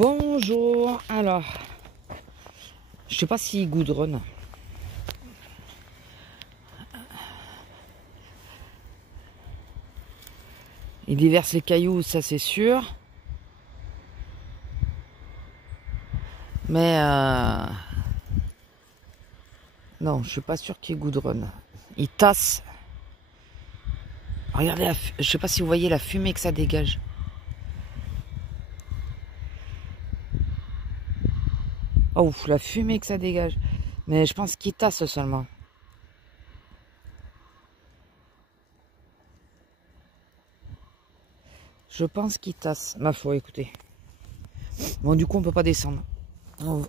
Bonjour, alors, je sais pas s'il goudronne. Il déverse les cailloux, ça c'est sûr. Mais non, je suis pas sûr qu'il goudronne. Il tasse. Regardez, je sais pas si vous voyez la fumée que ça dégage. Oh, la fumée que ça dégage. Mais je pense qu'il tasse seulement. Je pense qu'il tasse. Ma foi, écoutez. Bon, du coup, on peut pas descendre. On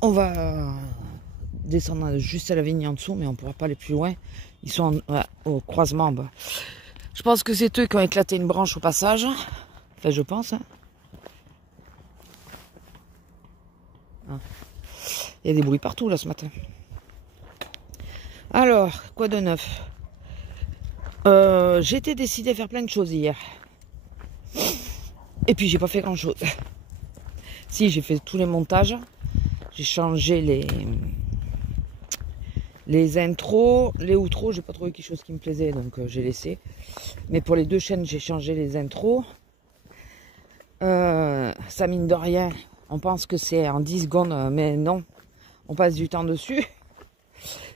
va descendre juste à la vigne en dessous, mais on pourra pas aller plus loin. Ils sont au croisement en bas. Je pense que c'est eux qui ont éclaté une branche au passage. Enfin, je pense. Hein. Il y a des bruits partout là ce matin. Alors, quoi de neuf? J'étais décidé à faire plein de choses hier. Et puis j'ai pas fait grand chose. Si, j'ai fait tous les montages. J'ai changé les intros, les outros. J'ai pas trouvé quelque chose qui me plaisait, donc j'ai laissé. Mais pour les deux chaînes, j'ai changé les intros. Ça mine de rien. On pense que c'est en 10 secondes, mais non. On passe du temps dessus.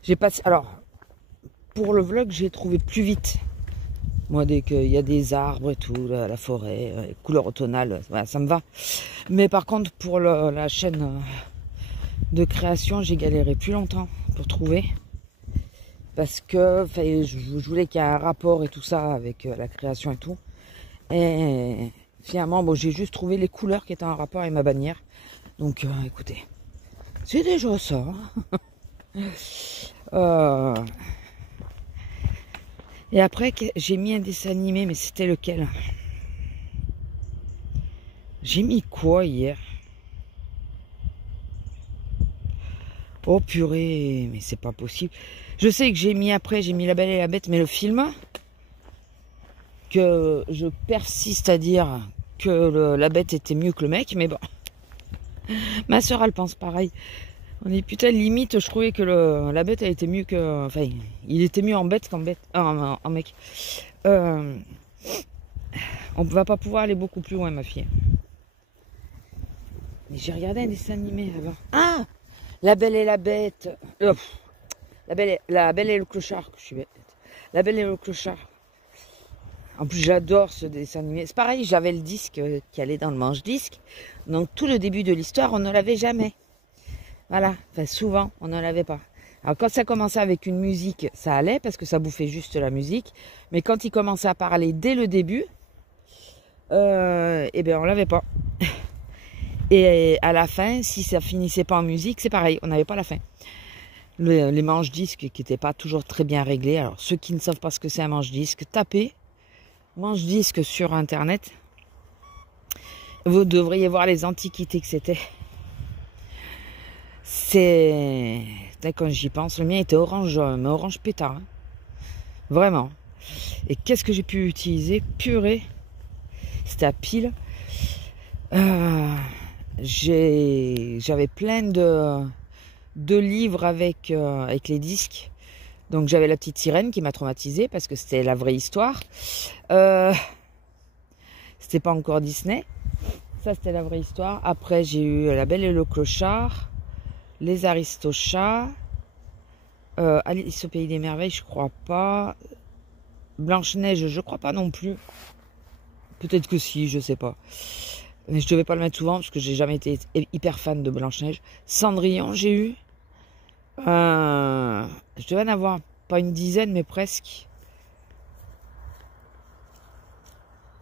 J'ai passé. Alors, pour le vlog, j'ai trouvé plus vite. Moi, dès qu'il y a des arbres et tout, la forêt, les couleurs automnales, voilà, ça me va. Mais par contre, pour la chaîne de création, j'ai galéré plus longtemps pour trouver. Parce que je voulais qu'il y ait un rapport et tout ça avec la création et tout. Et finalement, bon, j'ai juste trouvé les couleurs qui étaient en rapport avec ma bannière. Donc, écoutez, c'est déjà ça. Et après, j'ai mis un dessin animé, mais c'était lequel? J'ai mis quoi hier? Oh purée, mais c'est pas possible. Je sais que j'ai mis La Belle et la Bête, mais le film, que je persiste à dire que la bête était mieux que le mec, mais bon. Ma soeur, elle pense pareil. On est putain, limite, je trouvais que la bête, elle était mieux que... Enfin, il était mieux en bête qu'en bête. En mec. On ne va pas pouvoir aller beaucoup plus loin, ma fille. Mais j'ai regardé un dessin animé avant. Ah, La Belle et la Bête. La Belle et le Clochard. Je suis bête. La Belle et le Clochard. En plus, j'adore ce dessin animé. C'est pareil, j'avais le disque qui allait dans le manche-disque. Donc, tout le début de l'histoire, on ne l'avait jamais. Voilà, enfin souvent, on ne l'avait pas. Alors quand ça commençait avec une musique, ça allait, parce que ça bouffait juste la musique. Mais quand il commençait à parler dès le début, eh bien on l'avait pas. Et à la fin, si ça finissait pas en musique, c'est pareil, on n'avait pas la fin. Les manches-disques qui n'étaient pas toujours très bien réglés. Alors ceux qui ne savent pas ce que c'est un manche-disque, tapez manche-disque sur internet. Vous devriez voir les antiquités que c'était. C'est... Quand j'y pense, le mien était orange, mais orange pétard. Hein. Vraiment. Et qu'est-ce que j'ai pu utiliser? Purée. C'était à pile. J'avais plein de livres avec les disques. Donc j'avais La Petite Sirène qui m'a traumatisée parce que c'était la vraie histoire. C'était pas encore Disney. Ça, c'était la vraie histoire. Après, j'ai eu La Belle et le Clochard. Les Aristochats, Alice au Pays des Merveilles, je crois pas. Blanche-Neige, je crois pas non plus. Peut-être que si, je sais pas. Mais je devais pas le mettre souvent parce que j'ai jamais été hyper fan de Blanche-Neige. Cendrillon, j'ai eu. Je devais en avoir pas une dizaine, mais presque.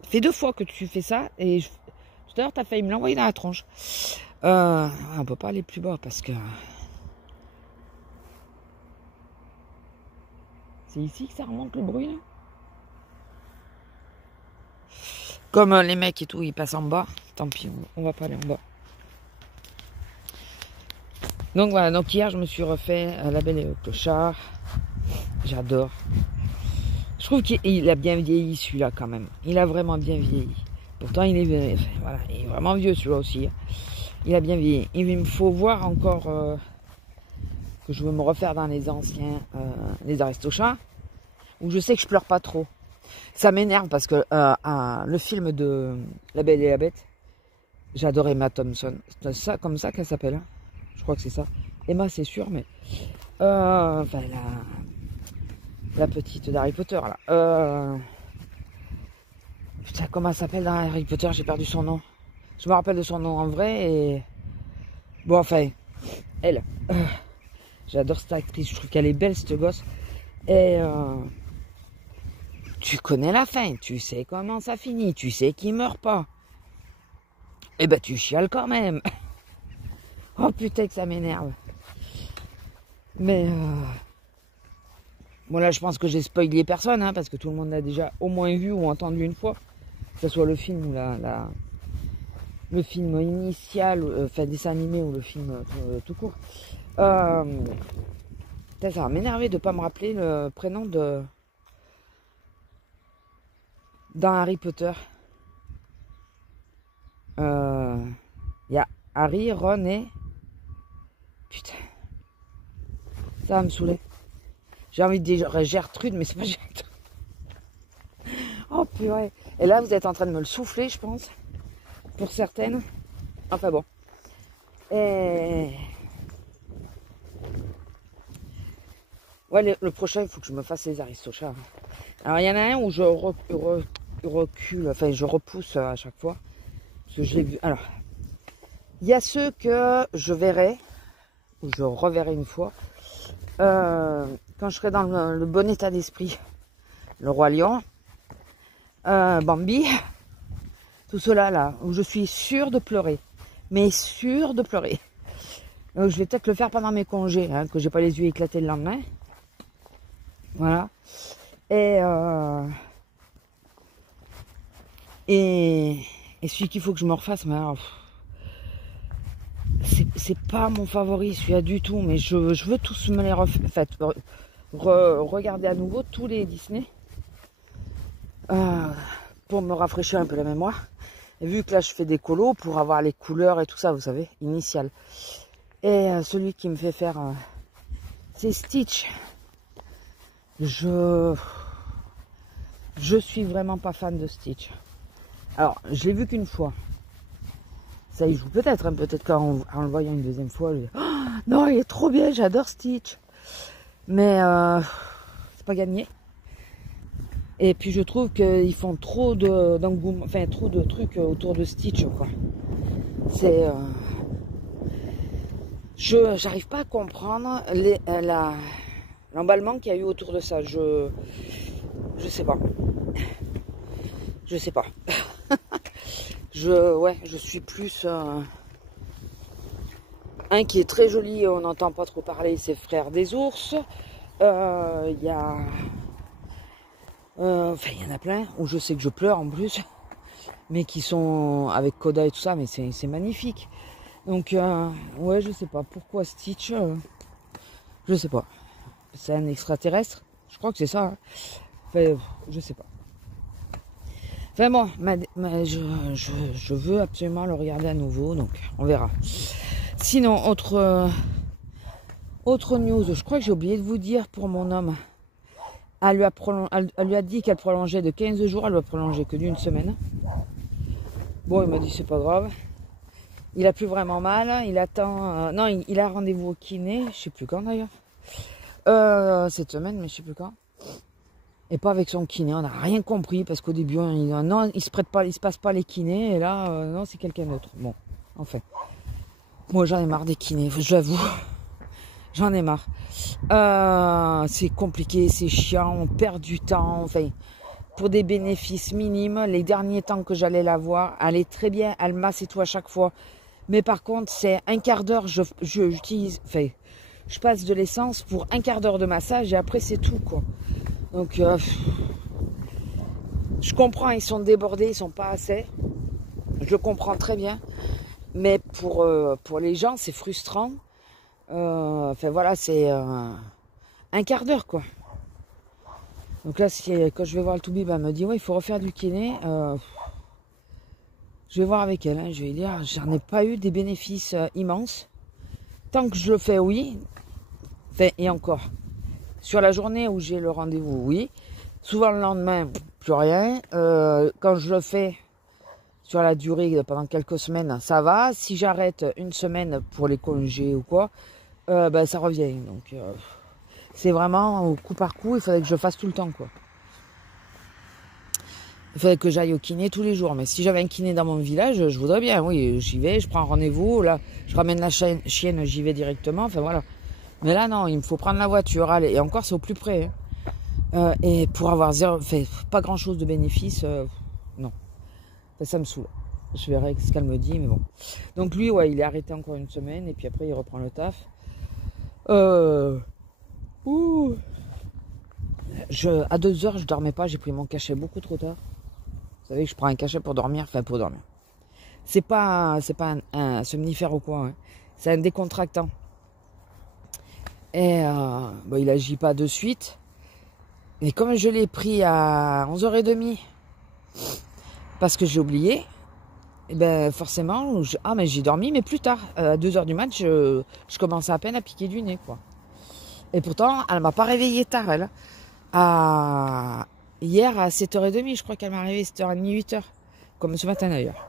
Ça fait 2 fois que tu fais ça et tout à l'heure, t'as failli me l'envoyer dans la tronche. On peut pas aller plus bas parce que c'est ici que ça remonte le bruit là. Comme les mecs et tout, ils passent en bas. Tant pis, on va pas aller en bas. Donc voilà, donc hier je me suis refait La Belle et le Clochard. J'adore. Je trouve qu'il a bien vieilli celui-là quand même. Il a vraiment bien vieilli. Pourtant, voilà, il est vraiment vieux celui-là aussi. Il a bien vieilli. Il me faut voir encore que je veux me refaire dans les anciens, les Aristochats, où je sais que je pleure pas trop. Ça m'énerve parce que le film de La Belle et la Bête, j'adorais Emma Thompson. C'est ça, comme ça qu'elle s'appelle. Hein, je crois que c'est ça. Emma, c'est sûr, mais enfin la petite d'Harry Potter là. Putain, comment elle s'appelle dans Harry Potter? J'ai perdu son nom. Je me rappelle de son nom en vrai et bon, enfin, elle. J'adore cette actrice. Je trouve qu'elle est belle, cette gosse. Et tu connais la fin. Tu sais comment ça finit. Tu sais qu'il meurt pas. Et ben, tu chiales quand même. Oh putain, que ça m'énerve. Mais bon, là, je pense que j'ai spoilé personne, hein, parce que tout le monde l'a déjà au moins vu ou entendu une fois. Que ce soit le film ou le film initial, enfin dessin animé ou le film tout court. Ça va m'énerver de ne pas me rappeler le prénom dans Harry Potter. Il y a Harry, Ron et... Putain. Ça va me saouler. J'ai envie de dire Gertrude, mais c'est pas Gertrude. Oh purée. Et là, vous êtes en train de me le souffler, je pense. Pour certaines. Enfin bon. Et... Ouais, le prochain, il faut que je me fasse les Aristochats. Alors, il y en a un où je recule, enfin, je repousse à chaque fois. Parce que j'ai vu... Alors, il y a ceux que je verrai, ou je reverrai une fois, quand je serai dans le bon état d'esprit. Le Roi Lion, Bambi, tout cela là, où je suis sûre de pleurer. Mais sûre de pleurer. Donc, je vais peut-être le faire pendant mes congés, hein, que j'ai pas les yeux éclatés le lendemain. Voilà. Et celui qu'il faut que je me refasse, mais alors, c'est pas mon favori celui-là du tout, mais je veux tous me les refaire, en fait, regarder à nouveau tous les Disney pour me rafraîchir un peu la mémoire. Et vu que là je fais des colos pour avoir les couleurs et tout ça, vous savez, initial. Et celui qui me fait faire c'est Stitch. Je suis vraiment pas fan de Stitch. Alors, je l'ai vu qu'une fois. Ça y joue peut-être, hein, peut-être qu'en le voyant une deuxième fois, oh, non, il est trop bien, j'adore Stitch. Mais c'est pas gagné. Et puis je trouve qu'ils font trop d'engouement, enfin trop de trucs autour de Stitch, quoi. C'est j'arrive pas à comprendre l'emballement qu'il y a eu autour de ça. Je sais pas. Je sais pas. Je suis plus un qui est très joli, on n'entend pas trop parler, c'est Frères des ours. Il y a enfin il y en a plein où je sais que je pleure en plus, mais qui sont avec Coda et tout ça, mais c'est magnifique. Donc ouais, je sais pas pourquoi Stitch, je sais pas. C'est un extraterrestre, je crois que c'est ça. Hein. Enfin, je sais pas. Enfin bon, je veux absolument le regarder à nouveau, donc on verra. Sinon, autre news, je crois que j'ai oublié de vous dire pour mon homme. Elle lui a dit qu'elle prolongeait de 15 jours, elle lui a prolongé que d'une semaine. Bon, il m'a dit c'est pas grave. Il a plus vraiment mal, il attend... non, il a rendez-vous au kiné, je sais plus quand d'ailleurs. Cette semaine, mais je sais plus quand. Et pas avec son kiné, on n'a rien compris parce qu'au début, non, il se passe pas les kinés, et là, non, c'est quelqu'un d'autre. Bon, enfin. Moi, j'en ai marre des kinés, j'avoue. J'en ai marre. C'est compliqué, c'est chiant, on perd du temps, enfin, pour des bénéfices minimes. Les derniers temps que j'allais la voir, elle est très bien, elle masse et tout à chaque fois. Mais par contre, c'est un quart d'heure, j'utilise, enfin, je passe de l'essence pour un quart d'heure de massage et après c'est tout, quoi. Donc, je comprends, ils sont débordés, ils sont pas assez. Je le comprends très bien. Mais pour les gens, c'est frustrant. Enfin voilà, c'est un quart d'heure, quoi. Donc là, quand je vais voir le toubib, elle me dit ouais, il faut refaire du kiné. Je vais voir avec elle, hein, je vais lui dire, j'en ai pas eu des bénéfices immenses. Tant que je le fais, oui. Enfin, et encore. Sur la journée où j'ai le rendez-vous, oui. Souvent le lendemain, plus rien. Quand je le fais sur la durée, pendant quelques semaines, ça va. Si j'arrête une semaine pour les congés ou quoi, ben, ça revient. Donc, c'est vraiment au coup par coup, il faudrait que je fasse tout le temps, quoi. Il faudrait que j'aille au kiné tous les jours. Mais si j'avais un kiné dans mon village, je voudrais bien. Oui, j'y vais, je prends un rendez-vous. Là, je ramène la chienne, j'y vais directement. Enfin, voilà. Mais là, non, il me faut prendre la voiture. Allez, et encore, c'est au plus près. Hein. Et pour avoir pas grand-chose de bénéfice, non. Ça me saoule. Je verrai ce qu'elle me dit, mais bon. Donc lui, ouais, il est arrêté encore une semaine. Et puis après, il reprend le taf. À 2 heures, je dormais pas. J'ai pris mon cachet beaucoup trop tard. Vous savez que je prends un cachet pour dormir, enfin pour dormir. C'est pas un somnifère ou quoi, hein. C'est un décontractant. Et bon, il agit pas de suite. Et comme je l'ai pris à 11h30, parce que j'ai oublié, et ben forcément, mais j'ai dormi, mais plus tard. À 2h du mat, je commençais à peine à piquer du nez, quoi. Et pourtant, elle m'a pas réveillée tard, elle. Hier à 7h30, je crois qu'elle m'a réveillée 7h30, 8h. Comme ce matin d'ailleurs.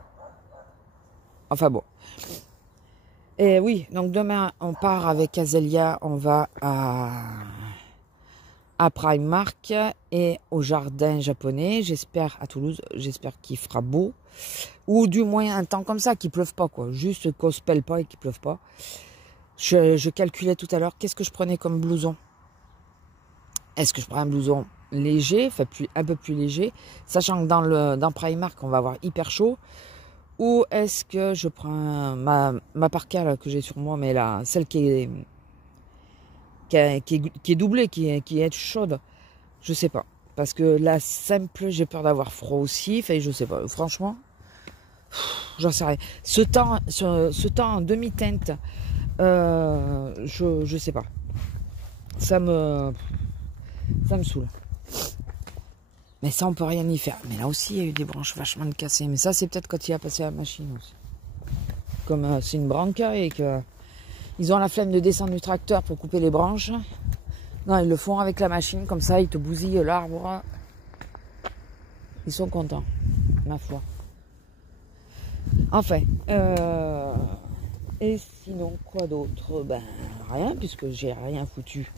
Enfin bon. Et oui, donc demain, on part avec Azélia, on va à Primark et au jardin japonais. J'espère à Toulouse, j'espère qu'il fera beau. Ou du moins un temps comme ça, qu'il pleuve pas, quoi. Juste qu'on se pèle pas et qu'il pleuve pas. Je calculais tout à l'heure, qu'est-ce que je prenais comme blouson? Est-ce que je prends un blouson léger, enfin un peu plus léger, sachant que dans Primark, on va avoir hyper chaud? Ou est-ce que je prends ma parka là, que j'ai sur moi, mais là, celle qui est doublée, qui est chaude? Je sais pas. Parce que la simple, j'ai peur d'avoir froid aussi. Enfin, je sais pas. Franchement, j'en sais rien. Ce temps en demi-teinte, je sais pas. Ça me saoule. Mais ça, on peut rien y faire. Mais là aussi, il y a eu des branches vachement cassées. Mais ça, c'est peut-être quand il a passé la machine aussi. Comme c'est une branca et que ils ont la flemme de descendre du tracteur pour couper les branches. Non, ils le font avec la machine. Comme ça, ils te bousillent l'arbre. Ils sont contents, ma foi. Enfin. Et sinon, quoi d'autre? Ben, rien, puisque j'ai rien foutu.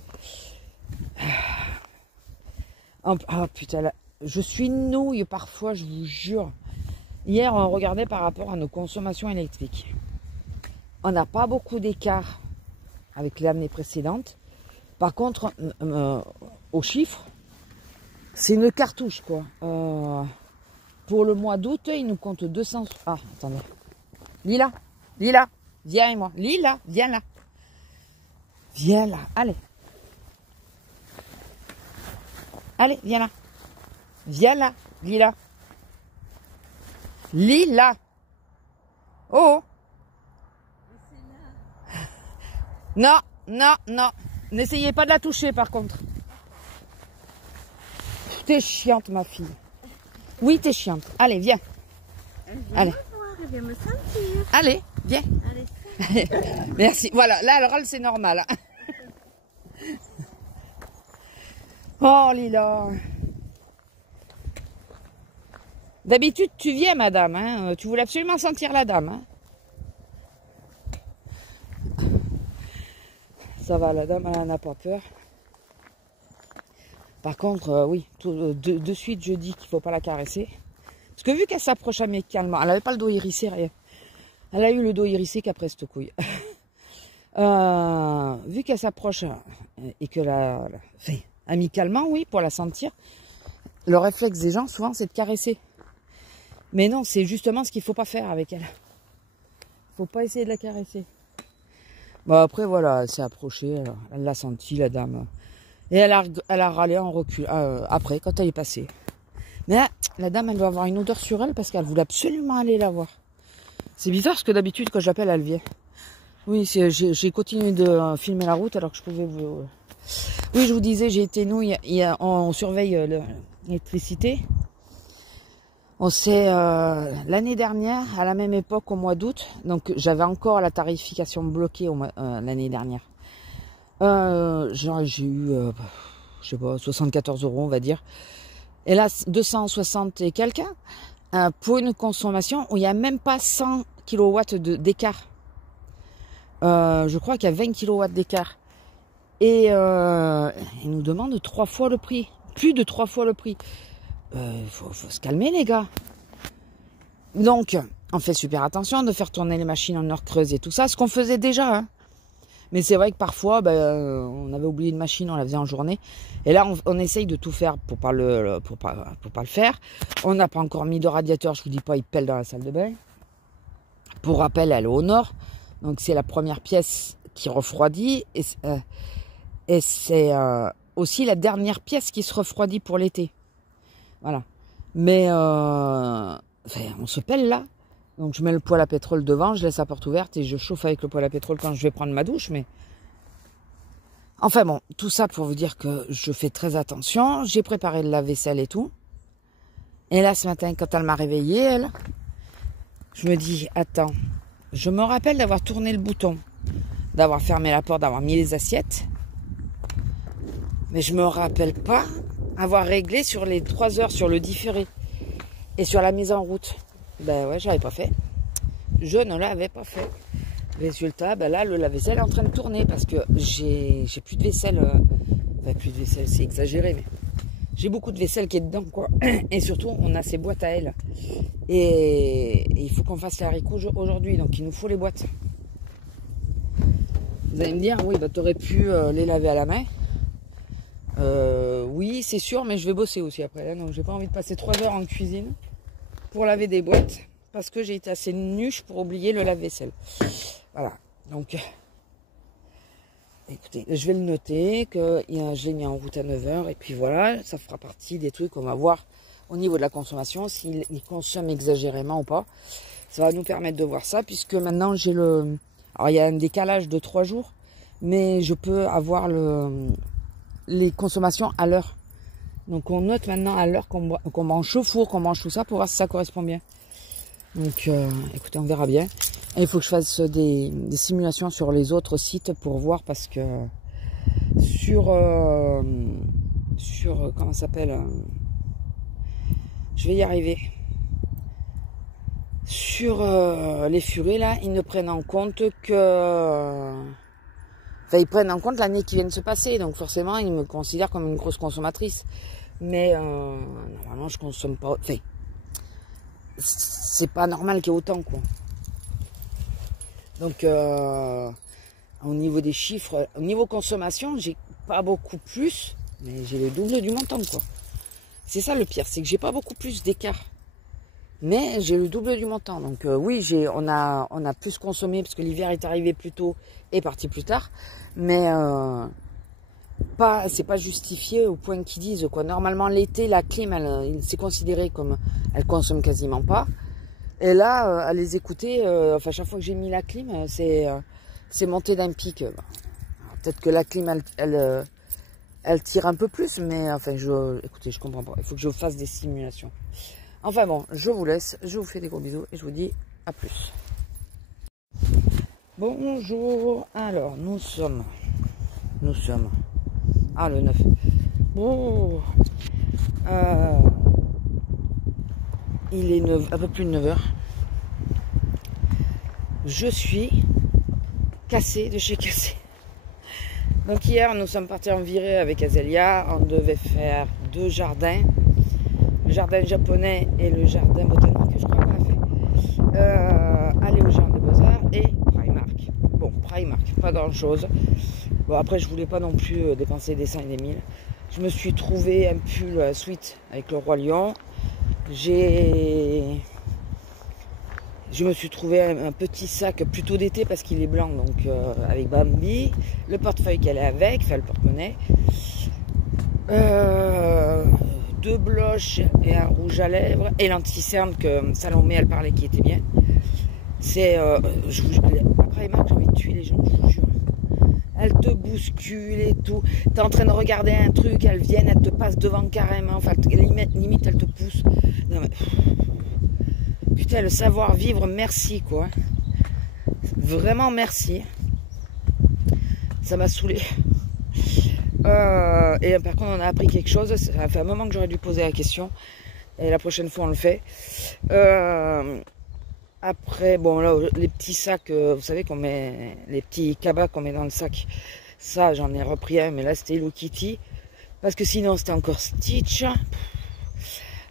Oh putain, là, je suis nouille parfois, je vous jure. Hier, on regardait par rapport à nos consommations électriques. On n'a pas beaucoup d'écart avec l'année précédente. Par contre, aux chiffres, c'est une cartouche, quoi. Pour le mois d'août, il nous compte 200... Ah, attendez. Lila, viens avec moi. Lila, viens là. Viens là, allez. Allez, viens là. Viens là, Lila. Lila. Oh. Non, non, non. N'essayez pas de la toucher par contre. T'es chiante, ma fille. Oui, t'es chiante. Allez, viens. Allez. Elle vient me sentir. Allez, viens. Allez. Merci. Voilà, là, elle râle, c'est normal. Oh, Lila. D'habitude, tu viens, madame. Hein. Tu voulais absolument sentir la dame. Hein. Ça va, la dame, elle n'en a pas peur. Par contre, oui, de suite, je dis qu'il ne faut pas la caresser. Parce que vu qu'elle s'approche amicalement, elle n'avait pas le dos hérissé, rien. Elle a eu le dos hérissé qu'après cette couille. Vu qu'elle s'approche et que amicalement, oui, pour la sentir, le réflexe des gens, souvent, c'est de caresser. Mais non, c'est justement ce qu'il ne faut pas faire avec elle. Il ne faut pas essayer de la caresser. Bon, après, voilà, elle s'est approchée, elle l'a senti, la dame. Et elle a râlé en recul, après, quand elle est passée. Mais là, la dame, elle doit avoir une odeur sur elle parce qu'elle voulait absolument aller la voir. C'est bizarre parce que d'habitude, quand j'appelle, elle vient. Oui, j'ai continué de filmer la route alors que je pouvais vous... Oui, je vous disais, j'ai été nouille, on surveille l'électricité. On s'est l'année dernière, à la même époque, au mois d'août, donc j'avais encore la tarification bloquée l'année dernière. J'ai eu, je sais pas, 74 euros, on va dire. Et là, 260 et quelques pour une consommation où il n'y a même pas 100 kW d'écart. Je crois qu'il y a 20 kW d'écart. Et ils nous demandent 3 fois le prix. Plus de 3 fois le prix. Faut se calmer, les gars. Donc, on fait super attention de faire tourner les machines en heure creuse et tout ça, ce qu'on faisait déjà. Hein. Mais c'est vrai que parfois, on avait oublié une machine, on la faisait en journée. Et là, on essaye de tout faire pour pas le faire. On n'a pas encore mis de radiateur, je vous dis pas, il pèle dans la salle de bain. Pour rappel, elle est au nord. Donc, c'est la première pièce qui refroidit. Et c'est aussi la dernière pièce qui se refroidit pour l'été. Voilà. Mais on se pèle là. Donc je mets le poêle à pétrole devant, je laisse la porte ouverte et je chauffe avec le poêle à pétrole quand je vais prendre ma douche. Mais enfin bon, tout ça pour vous dire que je fais très attention. J'ai préparé le lave-vaisselle et tout. Et là ce matin, quand elle m'a réveillée, elle, je me dis, attends, je me rappelle d'avoir tourné le bouton, d'avoir fermé la porte, d'avoir mis les assiettes. Mais je me rappelle pas avoir réglé sur les 3 heures sur le différé et sur la mise en route. Ben ouais, je l'avais pas fait. Je ne l'avais pas fait. Résultat, ben là, le lave-vaisselle est en train de tourner parce que j'ai plus de vaisselle. Enfin, plus de vaisselle, c'est exagéré, mais j'ai beaucoup de vaisselle qui est dedans, quoi. Et surtout, on a ces boîtes à elle. Et il faut qu'on fasse les haricots aujourd'hui, donc il nous faut les boîtes. Vous allez me dire, oui, bah, tu aurais pu les laver à la main. Oui, c'est sûr, mais je vais bosser aussi après. Hein, donc, j'ai pas envie de passer 3 heures en cuisine pour laver des boîtes parce que j'ai été assez nuche pour oublier le lave-vaisselle. Voilà. Donc, écoutez, je vais le noter que je l'ai mis en route à 9 h et puis voilà, ça fera partie des trucs qu'on va voir au niveau de la consommation, s'il consomme exagérément ou pas. Ça va nous permettre de voir ça puisque maintenant j'ai le... Alors, il y a un décalage de 3 jours, mais je peux avoir les consommations à l'heure. Donc on note maintenant à l'heure qu'on mange au four, qu'on mange tout ça pour voir si ça correspond bien. Donc écoutez, on verra bien. Et il faut que je fasse des simulations sur les autres sites pour voir parce que sur comment ça s'appelle, je vais y arriver. Sur les furets là, ils ne prennent en compte que... Enfin, ils prennent en compte l'année qui vient de se passer, donc forcément, ils me considèrent comme une grosse consommatrice. Mais normalement, je consomme pas... Enfin, c'est pas normal qu'il y ait autant, quoi. Donc, au niveau des chiffres, au niveau consommation, j'ai pas beaucoup plus, mais j'ai le double du montant, quoi. C'est ça le pire, c'est que j'ai pas beaucoup plus d'écart. Mais j'ai le double du montant. Donc oui, on a plus consommé parce que l'hiver est arrivé plus tôt et parti plus tard. Mais c'est pas justifié au point qu'ils disent, quoi. Normalement, l'été, la clim, c'est considéré comme... Elle consomme quasiment pas. Et là, à les écouter, enfin, chaque fois que j'ai mis la clim, c'est monté d'un pic. Peut-être que la clim, elle tire un peu plus, mais enfin, écoutez, je comprends pas. Il faut que je fasse des simulations. Enfin bon, je vous laisse, je vous fais des gros bisous et je vous dis à plus. Bonjour, alors nous sommes le 9. Bon, il est un peu plus de 9 h. Je suis cassée de chez cassée. Donc hier, nous sommes partis en virée avec Azélia. On devait faire 2 jardins. Le jardin japonais et le jardin botanique, je crois qu'on a fait. Aller au jardin des Beaux-Arts et Primark. Bon, Primark, pas grand chose. Bon, après, je voulais pas non plus dépenser des 100 et des 1000. Je me suis trouvé un pull sweat avec le Roi Lion. Je me suis trouvé un petit sac plutôt d'été parce qu'il est blanc, donc avec Bambi. Le portefeuille qu'elle est avec, enfin le porte-monnaie. 2 bloches et un rouge à lèvres et l'anti-cerne que Salomé elle parlait qui était bien. C'est après Marc, j'ai envie de tuer les gens, je vous jure. Elle te bouscule et tout. T'es en train de regarder un truc, elle vient, elle te passe devant carrément. Enfin, limite elle te pousse. Non mais Putain, le savoir-vivre, merci, quoi. Vraiment, merci. Ça m'a saoulé. Et par contre, on a appris quelque chose. Ça fait un moment que j'aurais dû poser la question. Et la prochaine fois, on le fait. Après, bon, là, les petits sacs, vous savez, qu'on met, les petits cabas qu'on met dans le sac. Ça, j'en ai repris un, mais là, c'était Hello Kitty. Parce que sinon, c'était encore Stitch.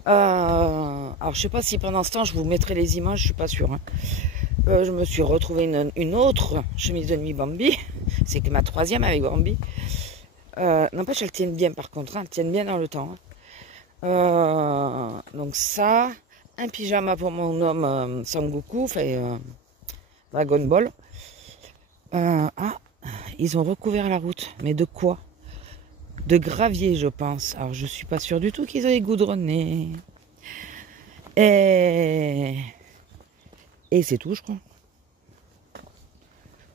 Alors, je sais pas si pendant ce temps, je vous mettrai les images, je suis pas sûre. Hein. Je me suis retrouvé une autre chemise de nuit Bambi. C'est que ma troisième avec Bambi. N'empêche, elles tiennent bien par contre. Hein. Elles tiennent bien dans le temps. Hein. Donc ça, un pyjama pour mon homme Sangoku, enfin Dragon Ball. Ils ont recouvert la route. Mais de quoi? De gravier, je pense. Alors, je suis pas sûre du tout qu'ils aient goudronné. Et c'est tout, je crois.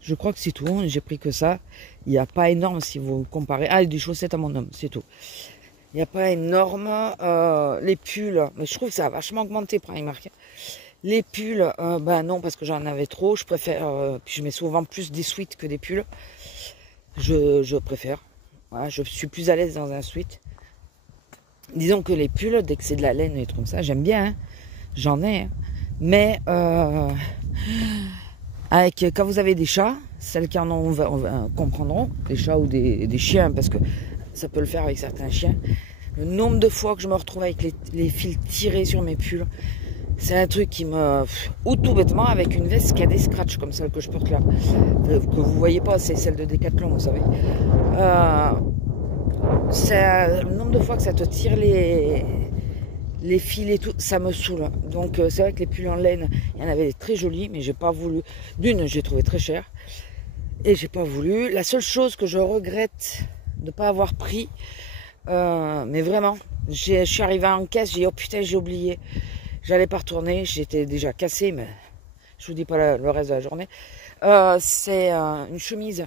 Je crois que c'est tout. J'ai pris que ça. Il n'y a pas énorme si vous comparez. Ah, des chaussettes à mon homme, c'est tout. Il n'y a pas énorme. Les pulls, mais je trouve que ça a vachement augmenté Primark. Les pulls, ben non, parce que j'en avais trop. Je préfère. Puis je mets souvent plus des sweats que des pulls. Je préfère. Voilà, je suis plus à l'aise dans un sweat. Disons que les pulls, dès que c'est de la laine et tout comme ça, j'aime bien. Hein. J'en ai. Hein. Mais quand vous avez des chats, celles qui en ont comprendront, des chats ou des chiens, parce que ça peut le faire avec certains chiens. Le nombre de fois que je me retrouve avec les fils tirés sur mes pulls, c'est un truc qui me... Ou tout bêtement avec une veste qui a des scratchs comme celle que je porte là. Que vous voyez pas, c'est celle de Decathlon, vous savez. C'est le nombre de fois que ça te tire les fils et tout, ça me saoule. Donc c'est vrai que les pulls en laine, il y en avait des très jolis, mais j'ai pas voulu. D'une, j'ai trouvé très cher. Et j'ai pas voulu. La seule chose que je regrette de pas avoir pris, mais vraiment, je suis arrivée en caisse, j'ai dit oh putain j'ai oublié. J'allais pas retourner, j'étais déjà cassée, mais je vous dis pas le reste de la journée. C'est une chemise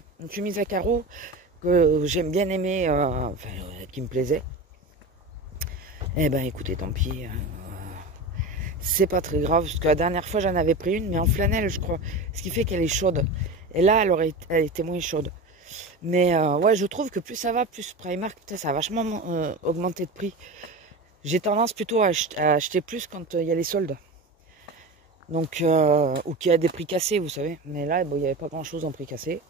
à carreaux que j'aime bien aimer, qui me plaisait. Eh ben écoutez, tant pis. C'est pas très grave, parce que la dernière fois j'en avais pris une, mais en flanelle je crois. Ce qui fait qu'elle est chaude. Et là elle était moins chaude. Mais ouais, je trouve que plus ça va, plus Primark, putain, ça a vachement augmenté de prix. J'ai tendance plutôt à acheter plus quand il y a les soldes. Donc, ou qu'il y a des prix cassés, vous savez. Mais là, bon, il n'y avait pas grand chose en prix cassé.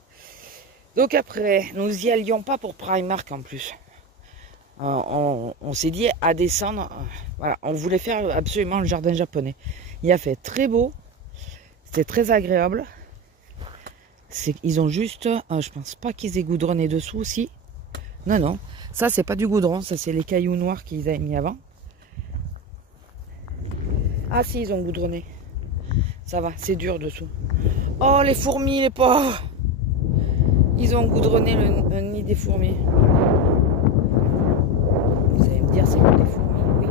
Donc après, nous y allions pas pour Primark en plus. On s'est dit à descendre. Voilà, on voulait faire absolument le jardin japonais. Il a fait très beau. C'était très agréable. Ils ont juste, je pense pas qu'ils aient goudronné dessous aussi. Non, non. Ça, c'est pas du goudron. Ça, c'est les cailloux noirs qu'ils avaient mis avant. Ah si, ils ont goudronné. Ça va, c'est dur dessous. Oh, les fourmis, les pauvres. Ils ont goudronné le nid des fourmis. Vous allez me dire, c'est que des fourmis, oui.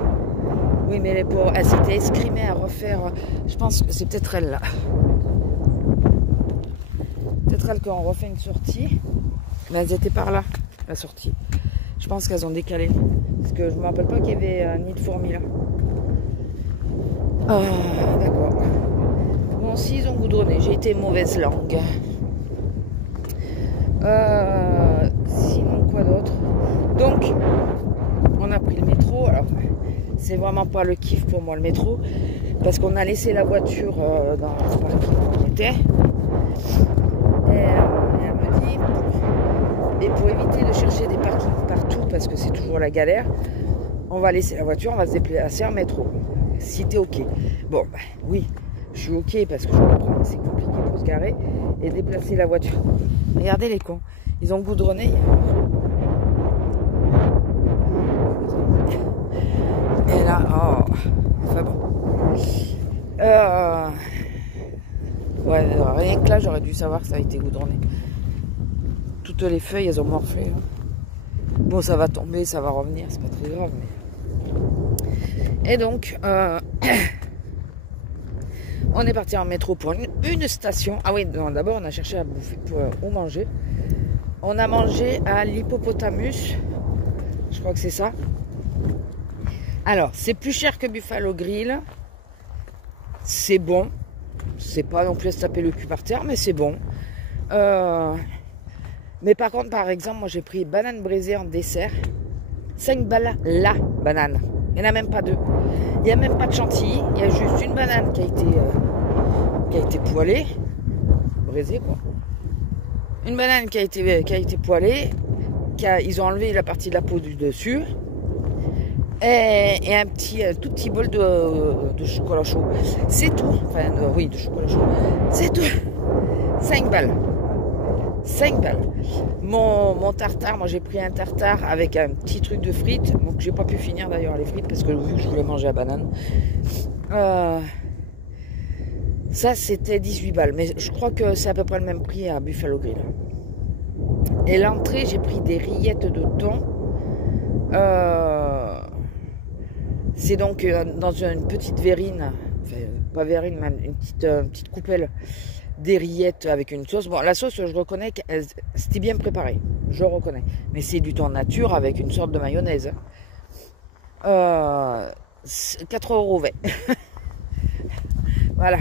Oui, mais les pauvres, elles s'étaient escrimées à refaire. Je pense que c'est peut-être elles, là. Peut-être elles qui ont refait une sortie. Mais elles étaient par là, la sortie. Je pense qu'elles ont décalé. Parce que je ne me rappelle pas qu'il y avait un nid de fourmis, là. Ah, d'accord. Bon, si, ils ont goudronné. J'ai été mauvaise langue. Sinon, quoi d'autre? Donc, on a pris le métro. Alors, c'est vraiment pas le kiff pour moi, le métro. Parce qu'on a laissé la voiture dans le parking où on était. Et elle me dit... Et pour éviter de chercher des parkings partout, parce que c'est toujours la galère, on va laisser la voiture, on va se déplacer en métro. Si t'es ok. Bon, bah, oui, je suis ok parce que je comprends que c'est compliqué pour se garer et déplacer la voiture. Regardez les cons, ils ont goudronné. Et là, oh, enfin bon. Ouais, rien que là, j'aurais dû savoir que ça a été goudronné. Toutes les feuilles, elles ont morflé. Hein. Bon, ça va tomber, ça va revenir, c'est pas très grave. Mais... Et donc, on est parti en métro pour une station. Ah oui, d'abord, on a cherché à bouffer où manger. On a mangé à l'Hippopotamus. Je crois que c'est ça. Alors, c'est plus cher que Buffalo Grill. C'est bon. C'est pas non plus à se taper le cul par terre, mais c'est bon. Mais par contre, par exemple, moi j'ai pris banane braisée en dessert. 5 balles la banane. Il n'y en a même pas deux. Il n'y a même pas de chantilly. Il y a juste une banane qui a été poêlée. Braisée quoi. Une banane qui a été poêlée. Ils ont enlevé la partie de la peau du dessus. Et un tout petit bol de chocolat chaud. C'est tout. Enfin, oui, de chocolat chaud. C'est tout. 5 balles. 5 balles. Mon tartare, moi j'ai pris un tartare avec un petit truc de frites. Donc j'ai pas pu finir d'ailleurs les frites parce que vu que je voulais manger la banane. Ça c'était 18 balles. Mais je crois que c'est à peu près le même prix à Buffalo Grill. Et l'entrée, j'ai pris des rillettes de thon. C'est donc dans une petite verrine, enfin pas verrine, même une petite coupelle, des rillettes avec une sauce. Bon, la sauce, je reconnais que c'était bien préparé, je reconnais. Mais c'est du thon nature avec une sorte de mayonnaise. 4,20 €. Voilà.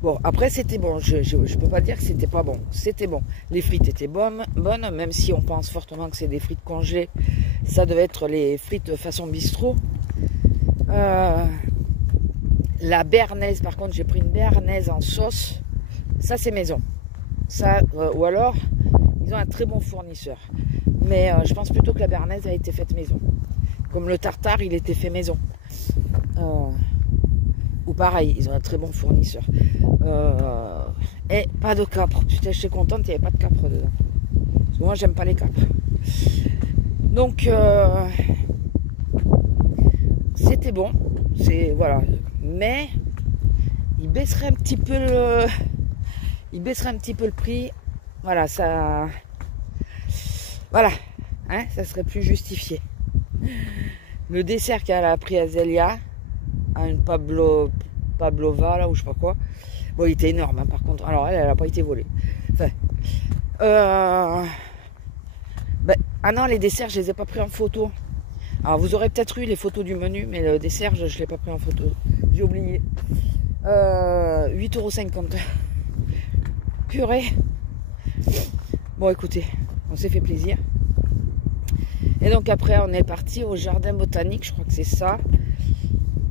Bon, après c'était bon, je peux pas dire que c'était pas bon, c'était bon. Les frites étaient bonnes, même si on pense fortement que c'est des frites congelées. Ça devait être les frites façon bistrot. La béarnaise, par contre, j'ai pris une béarnaise en sauce. Ça, c'est maison. Ça, ou alors, ils ont un très bon fournisseur. Mais je pense plutôt que la béarnaise a été faite maison. Comme le tartare, il était fait maison. Ou pareil, ils ont un très bon fournisseur. Et pas de capre. Putain, je suis contente, il n'y avait pas de capre dedans. Parce que moi, j'aime pas les capres. Donc, c'était bon. Voilà. Mais, il baisserait un petit peu le prix. Voilà, ça... Voilà. Hein, ça serait plus justifié. Le dessert qu'elle a pris à Zélia, à une Pavlova, là, ou je sais pas quoi. Bon, il était énorme, hein, par contre. Alors, elle n'a pas été volée. Enfin, ah non, les desserts, je les ai pas pris en photo. Alors, vous aurez peut-être eu les photos du menu, mais le dessert, je l'ai pas pris en photo. J'ai oublié. 8,50 €. Purée. Bon, écoutez, on s'est fait plaisir. Et donc, après, on est parti au jardin botanique, je crois que c'est ça.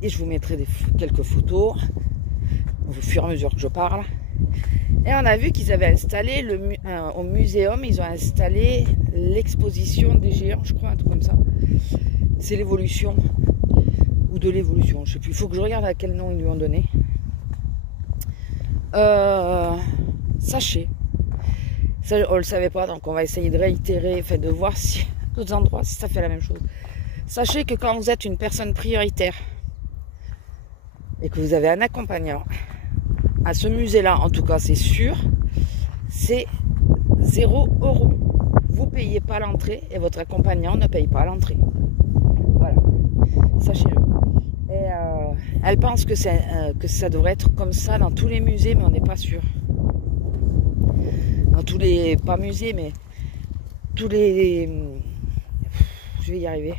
Et je vous mettrai quelques photos au fur et à mesure que je parle. Et on a vu qu'ils avaient installé au muséum, ils ont installé l'exposition des géants, je crois, un truc comme ça. C'est l'évolution, ou de l'évolution, je sais plus. Il faut que je regarde à quel nom ils lui ont donné. Sachez, ça on le savait pas, donc on va essayer de réitérer, enfin de voir si d'autres endroits, si ça fait la même chose. Sachez que quand vous êtes une personne prioritaire et que vous avez un accompagnant, à ce musée-là, en tout cas, c'est sûr, c'est 0 €. Vous ne payez pas l'entrée et votre accompagnant ne paye pas l'entrée. Voilà, sachez-le. Et elle pense que ça devrait être comme ça dans tous les musées, mais on n'est pas sûr. Dans tous les, pas musées, mais tous les... Je vais y arriver.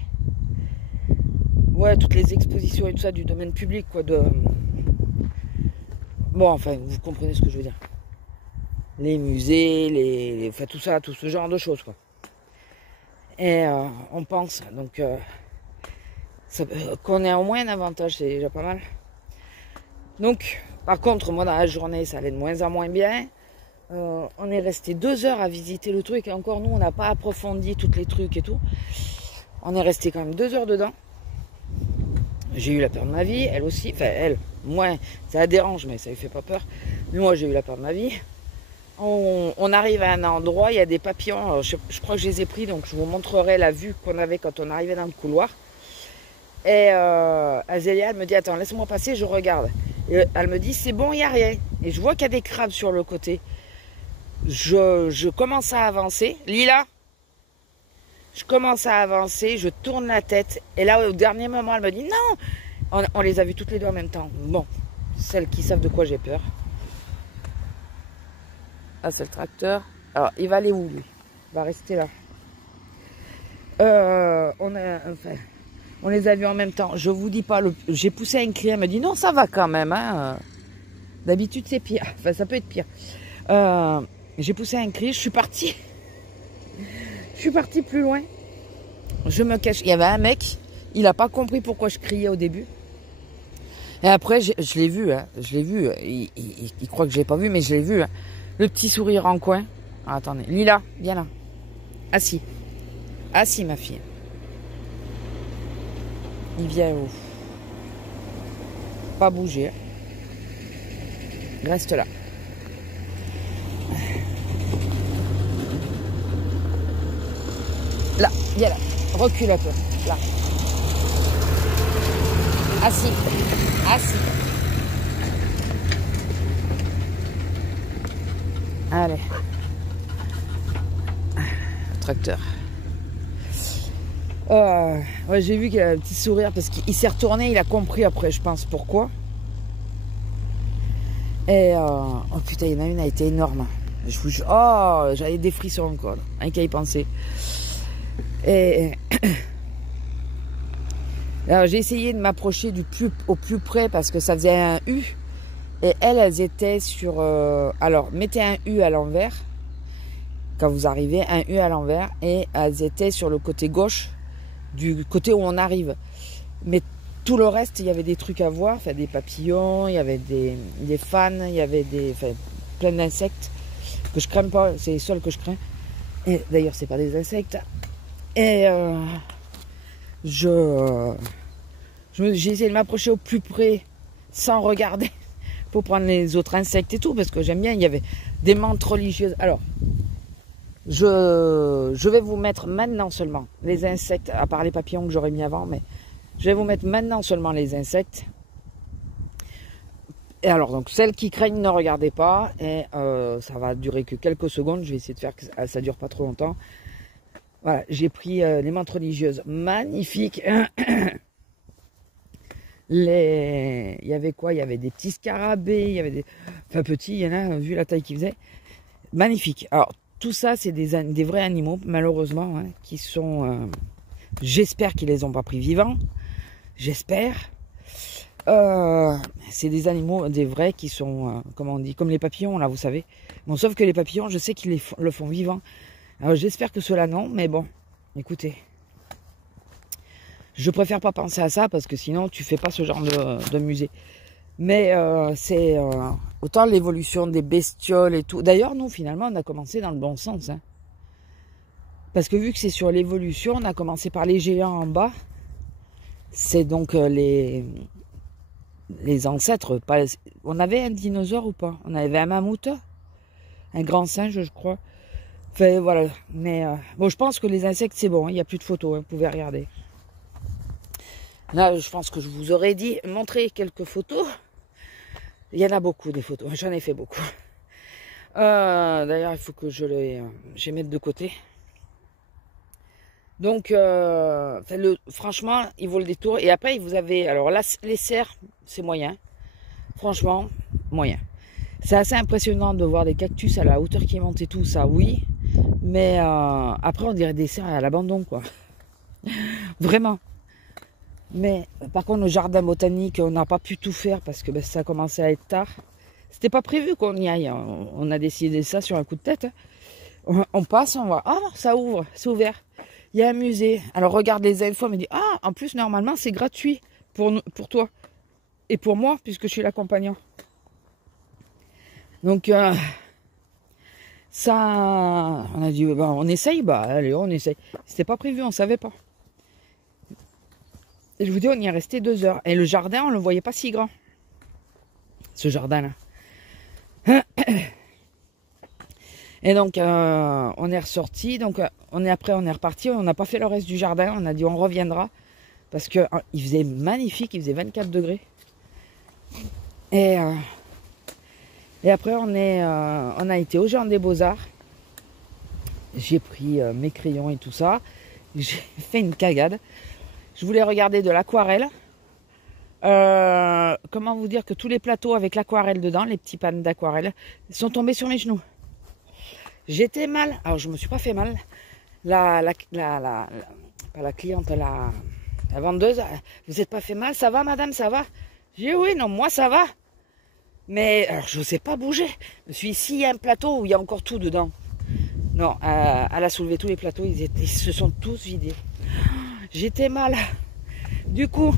Ouais, toutes les expositions et tout ça du domaine public, quoi, Bon, enfin, vous comprenez ce que je veux dire. Les musées, enfin, tout ça, tout ce genre de choses, quoi. Et on pense, donc, qu'on ait au moins un avantage, c'est déjà pas mal. Donc, par contre, moi, dans la journée, ça allait de moins en moins bien. On est resté 2 heures à visiter le truc. Et encore, nous, on n'a pas approfondi tous les trucs et tout. On est resté quand même 2 heures dedans. J'ai eu la peur de ma vie, elle aussi, enfin elle, moins, ça la dérange, mais ça lui fait pas peur. Mais moi j'ai eu la peur de ma vie. On arrive à un endroit, il y a des papillons, alors, je crois que je les ai pris, donc je vous montrerai la vue qu'on avait quand on arrivait dans le couloir. Et Azélia, elle me dit, attends, laisse-moi passer, je regarde. Et elle me dit, c'est bon, il n'y a rien. Et je vois qu'il y a des crabes sur le côté. Je commence à avancer. Lila, je commence à avancer, je tourne la tête. Et là, au dernier moment, elle me dit, non. On les a vues toutes les deux en même temps. Bon, celles qui savent de quoi j'ai peur. Ah, c'est le tracteur. Alors, il va aller où, lui? Il va rester là. Enfin, On les a vus en même temps. Je vous dis pas, j'ai poussé un cri, elle me dit non, ça va quand même. Hein. D'habitude, c'est pire. Enfin, ça peut être pire. J'ai poussé un cri, je suis partie. Je suis partie plus loin. Je me cache. Il y avait un mec, il n'a pas compris pourquoi je criais au début. Et après, je l'ai vu. Hein. Je l'ai vu. Il croit que je l'ai pas vu, mais je l'ai vu. Hein. Le petit sourire en coin. Ah, attendez, lui là, viens là. Assis. Assis, ma fille. Il vient où? Pas bouger. Il reste là. Là, viens là. Recule un peu. Là. Assis. Assis. Allez. Tracteur. Ouais, j'ai vu qu'il a un petit sourire parce qu'il s'est retourné, il a compris après, je pense, pourquoi. Et oh putain, il y en a une, a été énorme. Je vous jure, oh, j'avais des frissons encore, rien qu'à y penser. Et alors j'ai essayé de m'approcher au plus près parce que ça faisait un U. Et elles étaient sur... alors, mettez un U à l'envers. Quand vous arrivez, un U à l'envers. Et elles étaient sur le côté gauche, du côté où on arrive. Mais tout le reste, il y avait des trucs à voir. Enfin, des papillons, il y avait des fans, il y avait plein d'insectes que je crains pas. C'est les seuls que je crains. Et d'ailleurs, c'est pas des insectes. Et j'ai essayé de m'approcher au plus près sans regarder pour prendre les autres insectes et tout, parce que j'aime bien. Il y avait des menthes religieuses. Alors, je vais vous mettre maintenant seulement les insectes, à part les papillons que j'aurais mis avant, mais je vais vous mettre maintenant seulement les insectes. Et alors, donc, celles qui craignent, ne regardez pas, et ça va durer que quelques secondes. Je vais essayer de faire que ça dure pas trop longtemps. Voilà, j'ai pris les menthes religieuses magnifiques. Il y avait quoi? Il y avait des petits scarabées, il y avait des... Enfin, petits, il y en a, vu la taille qu'ils faisaient. Magnifique. Alors, tout ça, c'est des vrais animaux, malheureusement, hein, qui sont... j'espère qu'ils les ont pas pris vivants. J'espère. C'est des animaux, des vrais, qui sont, comment on dit, comme les papillons, là, vous savez. Bon, sauf que les papillons, je sais qu'ils le font vivant. Alors, j'espère que ceux-là, non, mais bon, écoutez. Je préfère pas penser à ça, parce que sinon, tu fais pas ce genre de musée. Mais c'est autant l'évolution des bestioles et tout. D'ailleurs, nous, finalement, on a commencé dans le bon sens. Hein. Parce que vu que c'est sur l'évolution, on a commencé par les géants en bas. C'est donc les ancêtres. On avait un dinosaure ou pas? On avait un mammouth? Un grand singe, je crois. Enfin, voilà. Mais bon, je pense que les insectes, c'est bon. Il n'y a plus de photos. Hein, vous pouvez regarder. Là, je pense que je vous aurais dit, montrer quelques photos. Il y en a beaucoup, des photos. J'en ai fait beaucoup. D'ailleurs, il faut que je les mette de côté. Donc, franchement, il vaut le détour. Et après, vous avez... Alors là, les cerfs, c'est moyen. Franchement, moyen. C'est assez impressionnant de voir des cactus à la hauteur qui monte et tout ça, oui. Mais après, on dirait des cerfs à l'abandon, quoi. Vraiment. Mais par contre, le jardin botanique, on n'a pas pu tout faire parce que ça a commencé à être tard. C'était pas prévu qu'on y aille. On a décidé ça sur un coup de tête. On passe, on voit. Ah, ça ouvre, c'est ouvert. Il y a un musée. Alors regarde les infos, on me dit ah, en plus normalement c'est gratuit pour toi et pour moi puisque je suis l'accompagnant. Donc ça, on a dit bah, on essaye, bah allez on essaye. C'était pas prévu, on savait pas. Et je vous dis, on y est resté 2 heures. Et le jardin, on ne le voyait pas si grand. Ce jardin-là. Et donc, on est ressorti. Donc, on est reparti. On n'a pas fait le reste du jardin. On a dit, on reviendra. Parce qu'il faisait magnifique. Il faisait 24 degrés. Et après, on a été au Jardin des Beaux-Arts. J'ai pris mes crayons et tout ça. J'ai fait une cagade. Je voulais regarder de l'aquarelle. Comment vous dire que tous les plateaux avec l'aquarelle dedans, les petits pannes d'aquarelle, sont tombés sur mes genoux. J'étais mal. Alors, je me suis pas fait mal. Pas la cliente, La vendeuse, vous êtes pas fait mal, ça va madame, ça va? J'ai dit oui, non, moi ça va. Mais alors je sais pas bouger. Je me suis dit, s'il y a un plateau où il y a encore tout dedans. Non, elle a soulevé tous les plateaux, ils se sont tous vidés. J'étais mal. Du coup,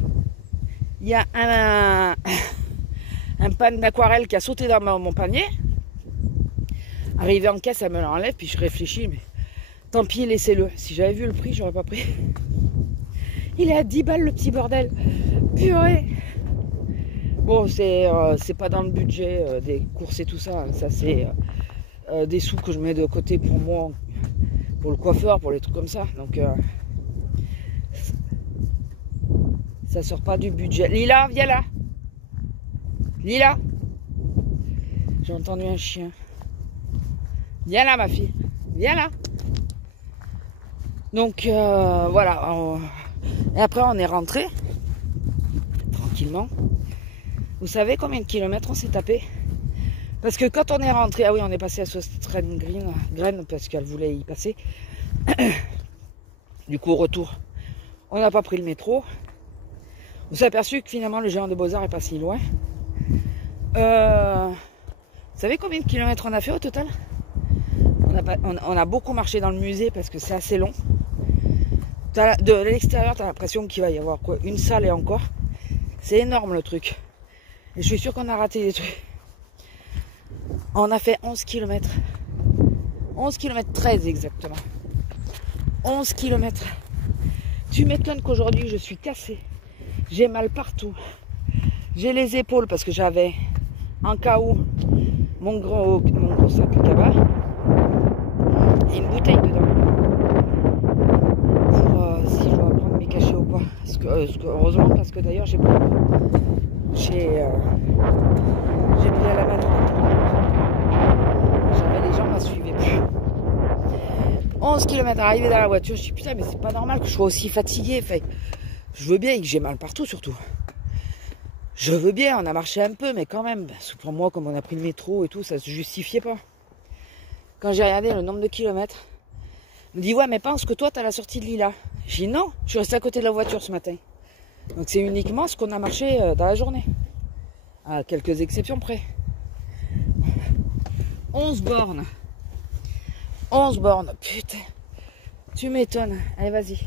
il y a un pan d'aquarelle qui a sauté dans mon panier. Arrivé en caisse, elle me l'enlève, puis je réfléchis, mais tant pis, laissez-le. Si j'avais vu le prix, j'aurais pas pris. Il est à 10 balles le petit bordel. Purée. Bon, c'est pas dans le budget des courses et tout ça. Ça, c'est des sous que je mets de côté pour moi, pour le coiffeur, pour les trucs comme ça. Donc, ça sort pas du budget. Lila, viens là. Lila. J'ai entendu un chien. Viens là, ma fille. Viens là. Donc, voilà. Et après, on est rentré. Tranquillement. Vous savez combien de kilomètres on s'est tapé? Parce que quand on est rentré, ah oui, on est passé à Sostren Green parce qu'elle voulait y passer. Du coup, au retour, on n'a pas pris le métro. On s'est aperçu que finalement, le géant de Beaux-Arts est pas si loin. Vous savez combien de kilomètres on a fait au total? On a beaucoup marché dans le musée parce que c'est assez long. De l'extérieur, tu as l'impression qu'il va y avoir quoi, une salle et encore. C'est énorme le truc. Et je suis sûre qu'on a raté des trucs. On a fait 11 km. 11 km 13 exactement. 11 km. Tu m'étonnes qu'aujourd'hui je suis cassée. J'ai mal partout. J'ai les épaules parce que j'avais en cas où mon gros sac cabas et une bouteille dedans. Pour si je dois prendre mes cachets ou quoi. Heureusement parce que d'ailleurs j'ai pris à la manette. J'avais les jambes, ne suivaient plus. 11 km arrivé dans la voiture, je dis putain mais c'est pas normal que je sois aussi fatiguée. Fait, je veux bien que j'ai mal partout surtout. Je veux bien, on a marché un peu, mais quand même, pour moi, comme on a pris le métro et tout, ça se justifiait pas. Quand j'ai regardé le nombre de kilomètres, il me dit ouais mais pense que toi t'as la sortie de Lila. J'ai dit non, je suis resté à côté de la voiture ce matin. Donc c'est uniquement ce qu'on a marché dans la journée. À quelques exceptions près. 11 bornes. 11 bornes, putain. Tu m'étonnes. Allez, vas-y.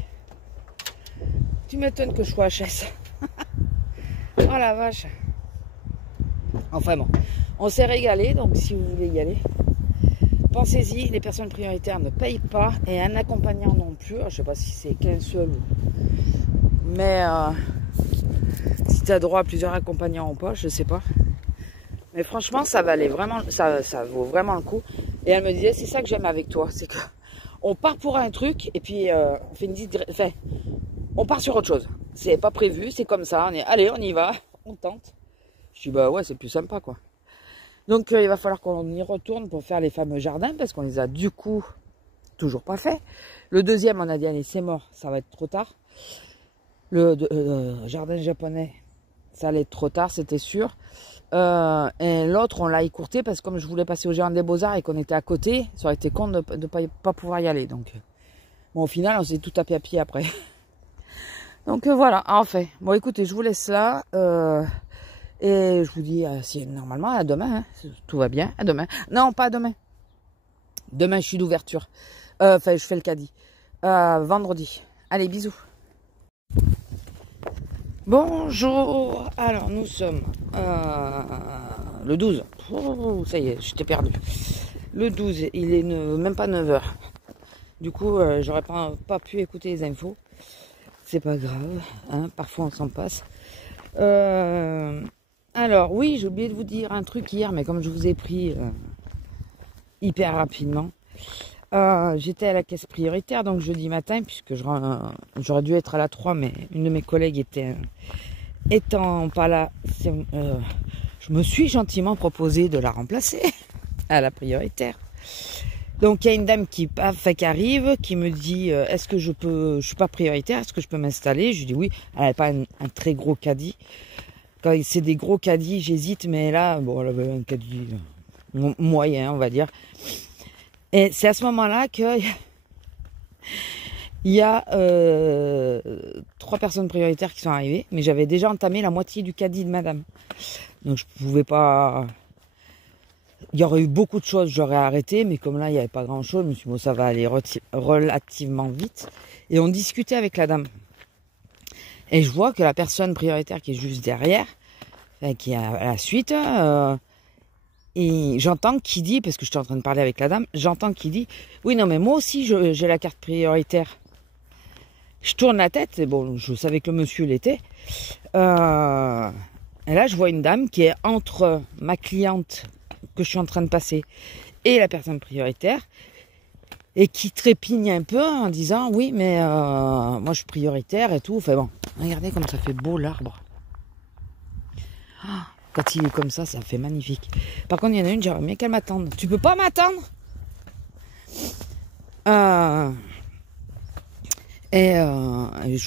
Tu m'étonnes que je sois HS. Oh la vache. Enfin bon. On s'est régalé, donc si vous voulez y aller, pensez-y, les personnes prioritaires ne payent pas et un accompagnant non plus. Je sais pas si c'est qu'un seul ou... Mais si tu as droit à plusieurs accompagnants ou pas, je sais pas. Mais franchement, ça valait vraiment, ça vaut vraiment le coup. Et elle me disait, c'est ça que j'aime avec toi, c'est que on part pour un truc et puis on fait on part sur autre chose. C'est pas prévu, c'est comme ça. Allez, on y va, on tente. Je dis bah ouais, c'est plus sympa quoi. Donc il va falloir qu'on y retourne pour faire les fameux jardins parce qu'on les a du coup toujours pas fait. Le deuxième, on a dit allez c'est mort, ça va être trop tard. Le jardin japonais, ça allait être trop tard, c'était sûr. Et l'autre, on l'a écourté parce que comme je voulais passer au Géant des Beaux-Arts et qu'on était à côté, ça aurait été con de pas pouvoir y aller. Donc, bon, au final, on s'est tout tapé à pied après. Donc voilà, enfin. Bon, écoutez, je vous laisse là. Et je vous dis, si normalement, à demain. Hein, tout va bien. À demain. Non, pas à demain. Demain, je suis d'ouverture. Enfin, je fais le caddie. Vendredi. Allez, bisous. Bonjour, alors nous sommes le 12, oh, ça y est, je t'ai perdu. Le 12, il est même pas 9h. Du coup, j'aurais pas pu écouter les infos. C'est pas grave, hein, parfois on s'en passe. Alors oui, j'ai oublié de vous dire un truc hier, mais comme je vous ai pris hyper rapidement. J'étais à la caisse prioritaire donc jeudi matin puisque j'aurais dû être à la 3 mais une de mes collègues étant pas là, je me suis gentiment proposé de la remplacer à la prioritaire. Donc il y a une dame qui arrive, qui me dit est-ce que je suis pas prioritaire, est-ce que je peux m'installer? Je lui dis oui, elle n'avait pas un très gros caddie. Quand c'est des gros caddies, j'hésite, mais là, bon, elle avait un caddie moyen, on va dire. Et c'est à ce moment-là que Il y a 3 personnes prioritaires qui sont arrivées, mais j'avais déjà entamé la moitié du caddie de madame. Donc je pouvais pas... Il y aurait eu beaucoup de choses, j'aurais arrêté, mais comme là, il n'y avait pas grand-chose, je me suis dit, bon, ça va aller relativement vite. Et on discutait avec la dame. Et je vois que la personne prioritaire qui est juste derrière, qui est à la suite, et j'entends qu'il dit, parce que j'étais en train de parler avec la dame, j'entends qu'il dit, oui, non, mais moi aussi, j'ai la carte prioritaire. Je tourne la tête, et bon, je savais que le monsieur l'était. Et là, je vois une dame qui est entre ma cliente que je suis en train de passer et la personne prioritaire, et qui trépigne un peu en disant, oui, mais moi, je suis prioritaire et tout. Enfin bon, regardez comme ça fait beau l'arbre. Quand il est comme ça fait magnifique. Par contre, il y en a une, j'aimerais bien qu'elle m'attende. Tu peux pas m'attendre? Je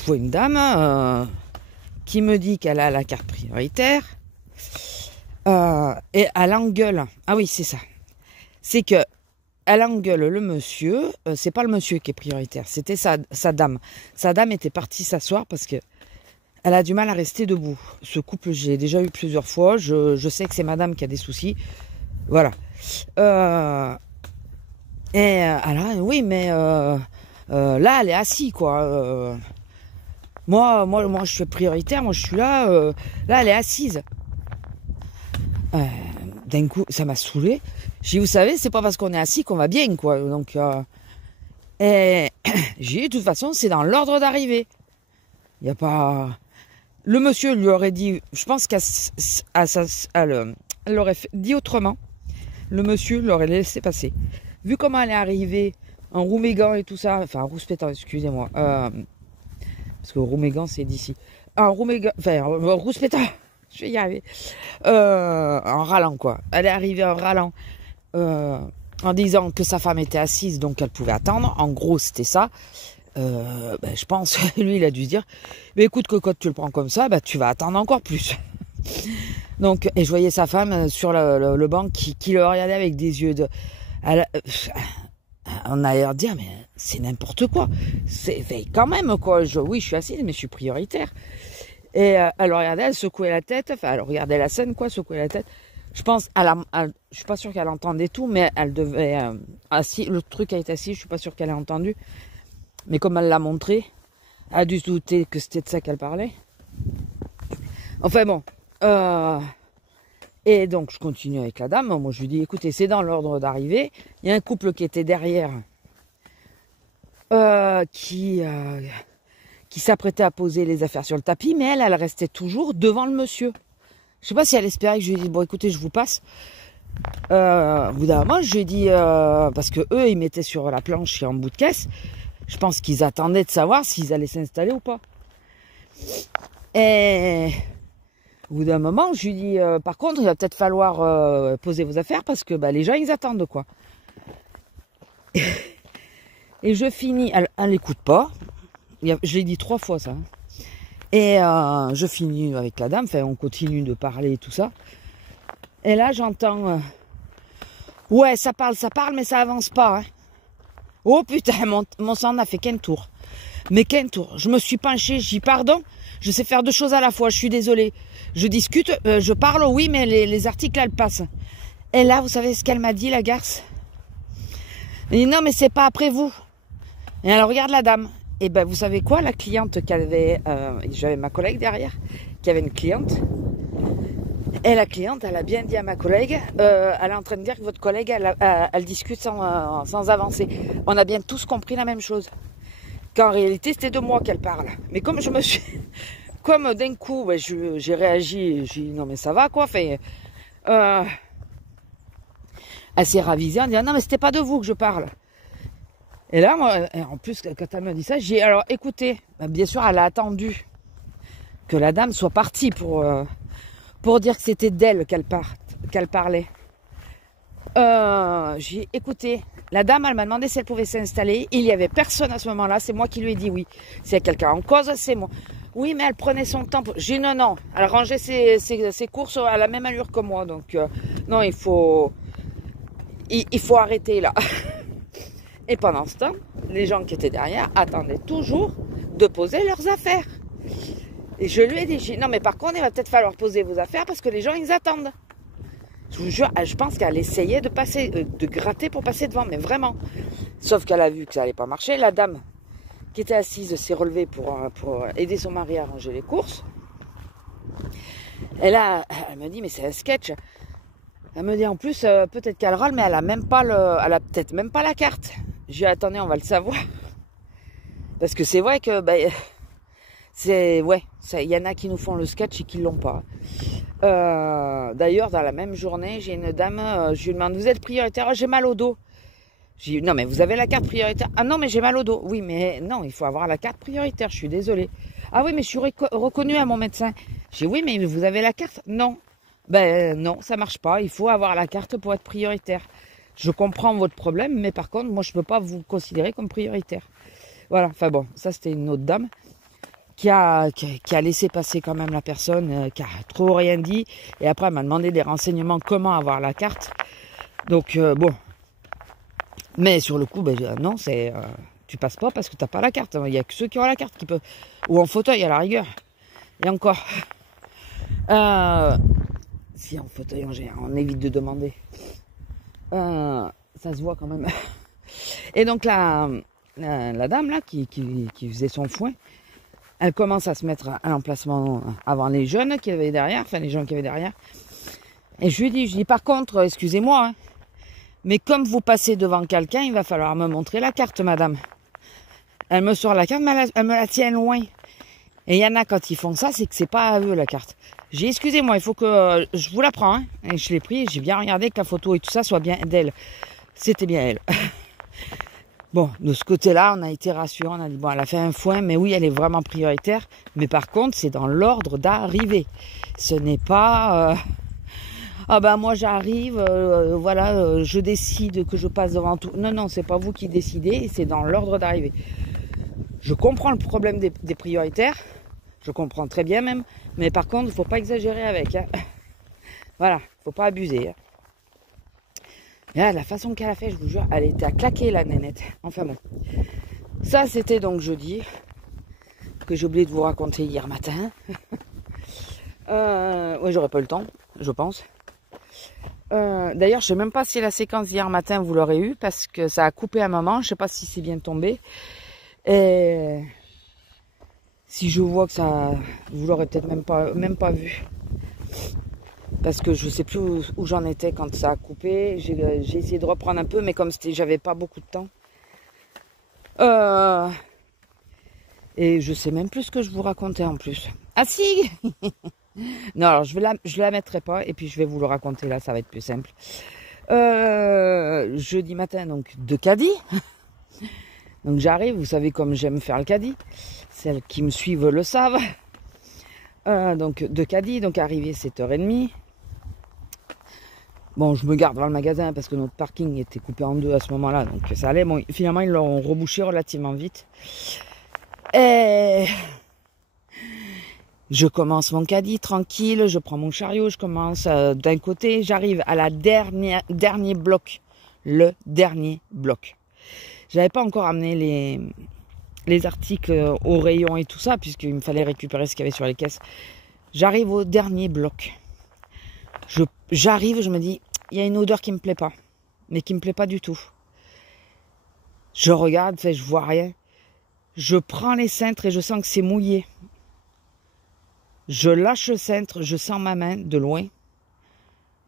vois une dame qui me dit qu'elle a la carte prioritaire. Et elle engueule. Ah oui, c'est ça. C'est que elle engueule le monsieur. C'est pas le monsieur qui est prioritaire, c'était sa dame. Sa dame était partie s'asseoir parce que elle a du mal à rester debout. Ce couple, j'ai déjà eu plusieurs fois. Je sais que c'est madame qui a des soucis. Voilà. Oui, mais là, elle est assise, quoi. Moi, je suis prioritaire. Moi, je suis là. Là, elle est assise. D'un coup, ça m'a saoulé. J'ai dit, vous savez, c'est pas parce qu'on est assis qu'on va bien, quoi. Donc, j'ai dit, de toute façon, c'est dans l'ordre d'arrivée. Il n'y a pas... Le monsieur lui aurait dit, je pense qu'elle l'aurait dit autrement. Le monsieur l'aurait laissé passer. Vu comment elle est arrivée, en roumégan et tout ça, enfin, en rouspétant, excusez-moi, parce que roumégan, c'est d'ici. En roumégan, enfin, en rouspétant, je vais y arriver, en râlant, quoi. Elle est arrivée en râlant, en disant que sa femme était assise, donc elle pouvait attendre. En gros, c'était ça. Je pense, lui, il a dû se dire, mais écoute, cocotte, tu le prends comme ça, tu vas attendre encore plus. Donc, et je voyais sa femme sur le banc qui le regardait avec des yeux de... on a l'air de dire, mais c'est n'importe quoi. C'est quand même, quoi. Oui, je suis assise, mais je suis prioritaire. Et elle regardait, elle secouait la tête, enfin, elle regardait la scène, quoi, secouait la tête. Je pense, je suis pas sûre qu'elle entendait tout, mais elle devait... le truc a été assis, je suis pas sûre qu'elle ait entendu. Mais comme elle l'a montré, elle a dû se douter que c'était de ça qu'elle parlait. Enfin bon. Et donc, je continue avec la dame. Moi, je lui dis, écoutez, c'est dans l'ordre d'arrivée. Il y a un couple qui était derrière, qui s'apprêtait à poser les affaires sur le tapis, mais elle restait toujours devant le monsieur. Je sais pas si elle espérait que je lui dise, bon, écoutez, je vous passe. Au bout d'un moment, je lui ai dit, parce que eux, ils mettaient sur la planche et en bout de caisse. Je pense qu'ils attendaient de savoir s'ils allaient s'installer ou pas. Et au bout d'un moment, je lui dis, par contre, il va peut-être falloir poser vos affaires parce que les gens, ils attendent, quoi. Et je finis, elle n'écoute pas. Je l'ai dit 3 fois, ça. Et je finis avec la dame, enfin, on continue de parler et tout ça. Et là, j'entends, ouais, ça parle, mais ça avance pas, hein. Oh putain, mon sang n'a fait qu'un tour. Mais qu'un tour. Je me suis penchée, j'ai dit pardon, je sais faire 2 choses à la fois, je suis désolée. Je discute, je parle, oui, mais les articles, elles passent. Et là, vous savez ce qu'elle m'a dit, la garce? Elle dit, non, mais c'est pas après vous. Et elle regarde la dame. Et vous savez quoi, la cliente qu'avait, j'avais ma collègue derrière, qui avait une cliente. Et la cliente, elle a bien dit à ma collègue, elle est en train de dire que votre collègue, elle discute sans avancer. On a bien tous compris la même chose. Qu'en réalité, c'était de moi qu'elle parle. Mais comme je me suis... Comme d'un coup, j'ai réagi, j'ai dit, non mais ça va quoi, enfin... elle s'est ravisée en disant, non mais c'était pas de vous que je parle. Et là, moi, en plus, quand elle m'a dit ça, j'ai dit, alors écoutez, bien sûr, elle a attendu que la dame soit partie pour dire que c'était d'elle qu'elle parlait. J'ai dit, écoutez, la dame, elle m'a demandé si elle pouvait s'installer. Il n'y avait personne à ce moment-là, c'est moi qui lui ai dit oui. S'il y a quelqu'un en cause, c'est moi. Oui, mais elle prenait son temps. J'ai dit non, elle rangeait ses courses à la même allure que moi. Donc, non, il faut arrêter là. Et pendant ce temps, les gens qui étaient derrière attendaient toujours de poser leurs affaires. Et je lui ai dit, non mais par contre, il va peut-être falloir poser vos affaires parce que les gens, ils attendent. Je vous jure, je pense qu'elle essayait de passer, de gratter pour passer devant, mais vraiment. Sauf qu'elle a vu que ça n'allait pas marcher. La dame qui était assise s'est relevée pour aider son mari à ranger les courses. Et là, elle me dit, mais c'est un sketch. Elle me dit en plus, peut-être qu'elle râle, mais elle a peut-être même pas la carte. J'ai dit, attendez, on va le savoir. Parce que c'est vrai que, il y en a qui nous font le sketch et qui l'ont pas. D'ailleurs, dans la même journée, j'ai une dame, je lui demande, vous êtes prioritaire? Oh, j'ai mal au dos. J'ai dit, non, mais vous avez la carte prioritaire? Ah non, mais j'ai mal au dos. Oui, mais non, il faut avoir la carte prioritaire, je suis désolée. Ah oui, mais je suis reconnue à mon médecin. J'ai dit, oui, mais vous avez la carte? Non. Ben non, ça marche pas. Il faut avoir la carte pour être prioritaire. Je comprends votre problème, mais par contre, moi, je peux pas vous considérer comme prioritaire. Voilà, enfin bon, ça c'était une autre dame qui a laissé passer quand même la personne, qui a trop rien dit. Et après, elle m'a demandé des renseignements, comment avoir la carte. Donc, bon. Mais sur le coup, non, tu passes pas parce que t'as pas la carte. Il y a que ceux qui ont la carte qui peuvent. Ou en fauteuil à la rigueur. Et encore. Si en fauteuil, on évite de demander. Ça se voit quand même. Et donc la dame là qui faisait son foin, elle commence à se mettre à l'emplacement avant les jeunes qui avaient derrière, enfin les gens qui avaient derrière. Et je lui dis par contre, excusez-moi, hein, mais comme vous passez devant quelqu'un, il va falloir me montrer la carte, madame. Elle me sort la carte, mais elle me la tient loin. Et il y en a quand ils font ça, c'est que c'est pas à eux la carte. J'ai excusez-moi, il faut que je vous la prends. Hein. Et je l'ai pris, j'ai bien regardé que la photo et tout ça soit bien d'elle. C'était bien elle. Bon, de ce côté-là, on a été rassurés. On a dit, bon, elle a fait un foin, mais oui, elle est vraiment prioritaire. Mais par contre, c'est dans l'ordre d'arrivée. Ce n'est pas... ah ben moi j'arrive, voilà, je décide que je passe devant tout. Non, non, c'est pas vous qui décidez, c'est dans l'ordre d'arrivée. Je comprends le problème des prioritaires, je comprends très bien même, mais par contre, il ne faut pas exagérer avec. Hein. Voilà, il ne faut pas abuser. Hein. Et là, la façon qu'elle a fait, je vous jure, elle était à claquer la nénette. Enfin bon. Ça, c'était donc jeudi, que j'ai oublié de vous raconter hier matin. Oui, j'aurais pas le temps, je pense. D'ailleurs, je sais même pas si la séquence d'hier matin, vous l'aurez eu, parce que ça a coupé un moment. Je sais pas si c'est bien tombé. Et si je vois que ça, vous l'aurez peut-être même pas vu. Parce que je sais plus où j'en étais quand ça a coupé. J'ai essayé de reprendre un peu, mais comme j'avais pas beaucoup de temps. Et je sais même plus ce que je vous racontais en plus. Ah si. Non, alors je la mettrai pas et puis je vais vous le raconter là, ça va être plus simple. Jeudi matin, donc de caddie. Donc j'arrive, vous savez comme j'aime faire le caddie. Celles qui me suivent le savent. Donc de caddie, donc arrivé 7h30. Bon, je me garde dans le magasin parce que notre parking était coupé en deux à ce moment-là, donc ça allait. Bon, finalement, ils l'ont rebouché relativement vite. Et je commence mon caddie tranquille, je prends mon chariot, je commence d'un côté, j'arrive à la dernier bloc. Le dernier bloc. J'avais pas encore amené les articles au rayon et tout ça, puisqu'il me fallait récupérer ce qu'il y avait sur les caisses. J'arrive au dernier bloc. J'arrive, je me dis, il y a une odeur qui me plaît pas. Mais qui me plaît pas du tout. Je regarde, je vois rien. Je prends les cintres et je sens que c'est mouillé. Je lâche le cintre, je sens ma main de loin.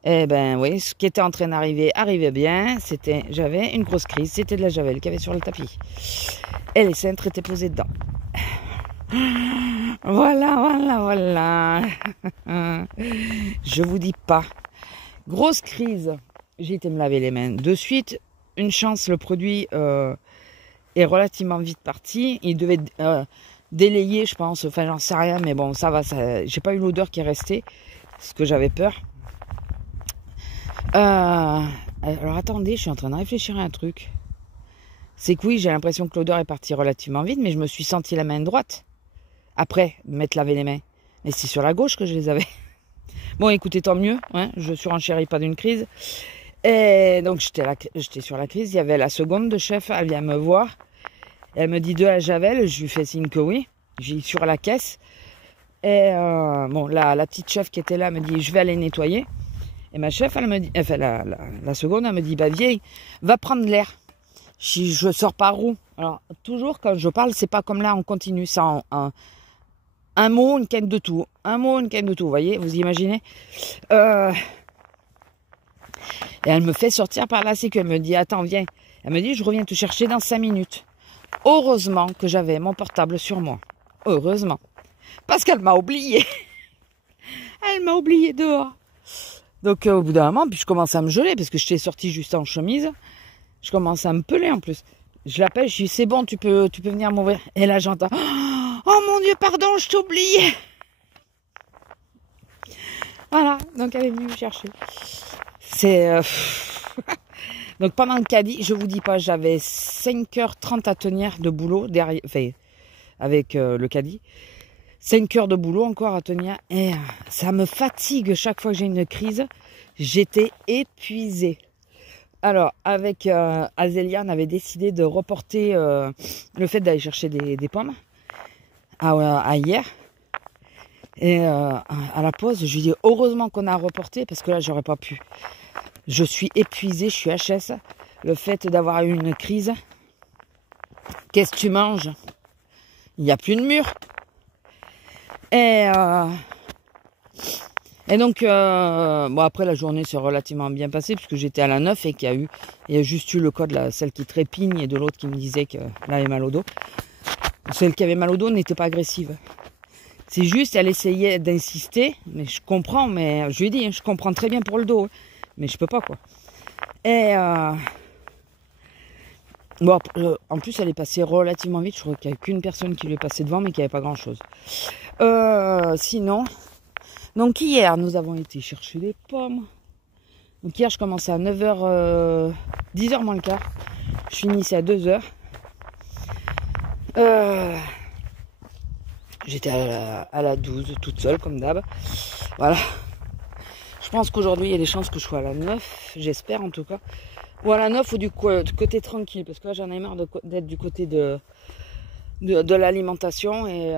Eh ben oui, ce qui était en train d'arriver arrivait bien. J'avais une grosse crise. C'était de la javel qu'il y avait sur le tapis. Et les cintres étaient posés dedans. Voilà. Je vous dis pas. Grosse crise. J'ai été me laver les mains de suite. Une chance, le produit est relativement vite parti. Il devait délayer, je pense. Enfin, j'en sais rien, mais bon, ça va. J'ai pas eu l'odeur qui est restée. Ce que j'avais peur. Alors attendez, je suis en train de réfléchir à un truc. C'est que oui, j'ai l'impression que l'odeur est partie relativement vite, mais je me suis senti la main droite. Après, m'être lavé les mains. Mais c'est sur la gauche que je les avais. Bon, écoutez, tant mieux. Hein, je surenchéris pas d'une crise. Et donc j'étais sur la crise, il y avait la seconde de chef, elle vient me voir. Elle me dit de la javel, je lui fais signe que oui. J'ai sur la caisse. Et bon, la petite chef qui était là me dit je vais aller nettoyer. Et ma chef, elle me dit, enfin la seconde, elle me dit bah vieille, va prendre l'air. Je sors par où? Alors toujours quand je parle, c'est pas comme là, on continue ça un mot, une canne de tout. Un mot, une canne de tout, vous voyez, vous imaginez. Et elle me fait sortir par là, c'est qu'elle me dit attends viens. Elle me dit je reviens te chercher dans 5 minutes. Heureusement que j'avais mon portable sur moi. Heureusement. Parce qu'elle m'a oublié. Elle m'a oublié dehors. Donc au bout d'un moment, puis je commence à me geler parce que j'étais sortie juste en chemise. Je commence à me peler en plus. Je l'appelle, je dis c'est bon, tu peux venir m'ouvrir. Et là j'entends oh mon Dieu, pardon, je t'oubliais. Voilà, donc elle est venue me chercher. C'est donc pendant le caddie, je vous dis pas, j'avais 5h30 à tenir de boulot derrière, enfin, avec le caddie. 5 heures de boulot encore à tenir. Et ça me fatigue chaque fois que j'ai une crise. J'étais épuisée. Alors, avec Azélia, on avait décidé de reporter le fait d'aller chercher des pommes à hier. Et à la pause, je lui dis heureusement qu'on a reporté parce que là, j'aurais pas pu. Je suis épuisée, je suis HS. Le fait d'avoir eu une crise. Qu'est-ce que tu manges? Il n'y a plus de mur. Et donc, bon après la journée s'est relativement bien passée puisque j'étais à la 9 et il y a juste eu le cas de celle qui trépigne et de l'autre qui me disait qu'elle avait mal au dos. Celle qui avait mal au dos n'était pas agressive. C'est juste, elle essayait d'insister, mais je comprends, mais je lui ai dit, je comprends très bien pour le dos, mais je peux pas quoi. Et bon, en plus elle est passée relativement vite, je crois qu'il n'y a qu'une personne qui lui est passée devant, mais qui n'avait pas grand chose. Sinon, donc hier nous avons été chercher des pommes. Donc hier je commençais à 9h, 10h moins le quart. Je finissais à 2h. J'étais à la 12 toute seule comme d'hab. Voilà. Je pense qu'aujourd'hui il y a des chances que je sois à la 9, j'espère en tout cas. Ou à la 9 ou du côté tranquille, parce que là j'en ai marre d'être du côté de l'alimentation et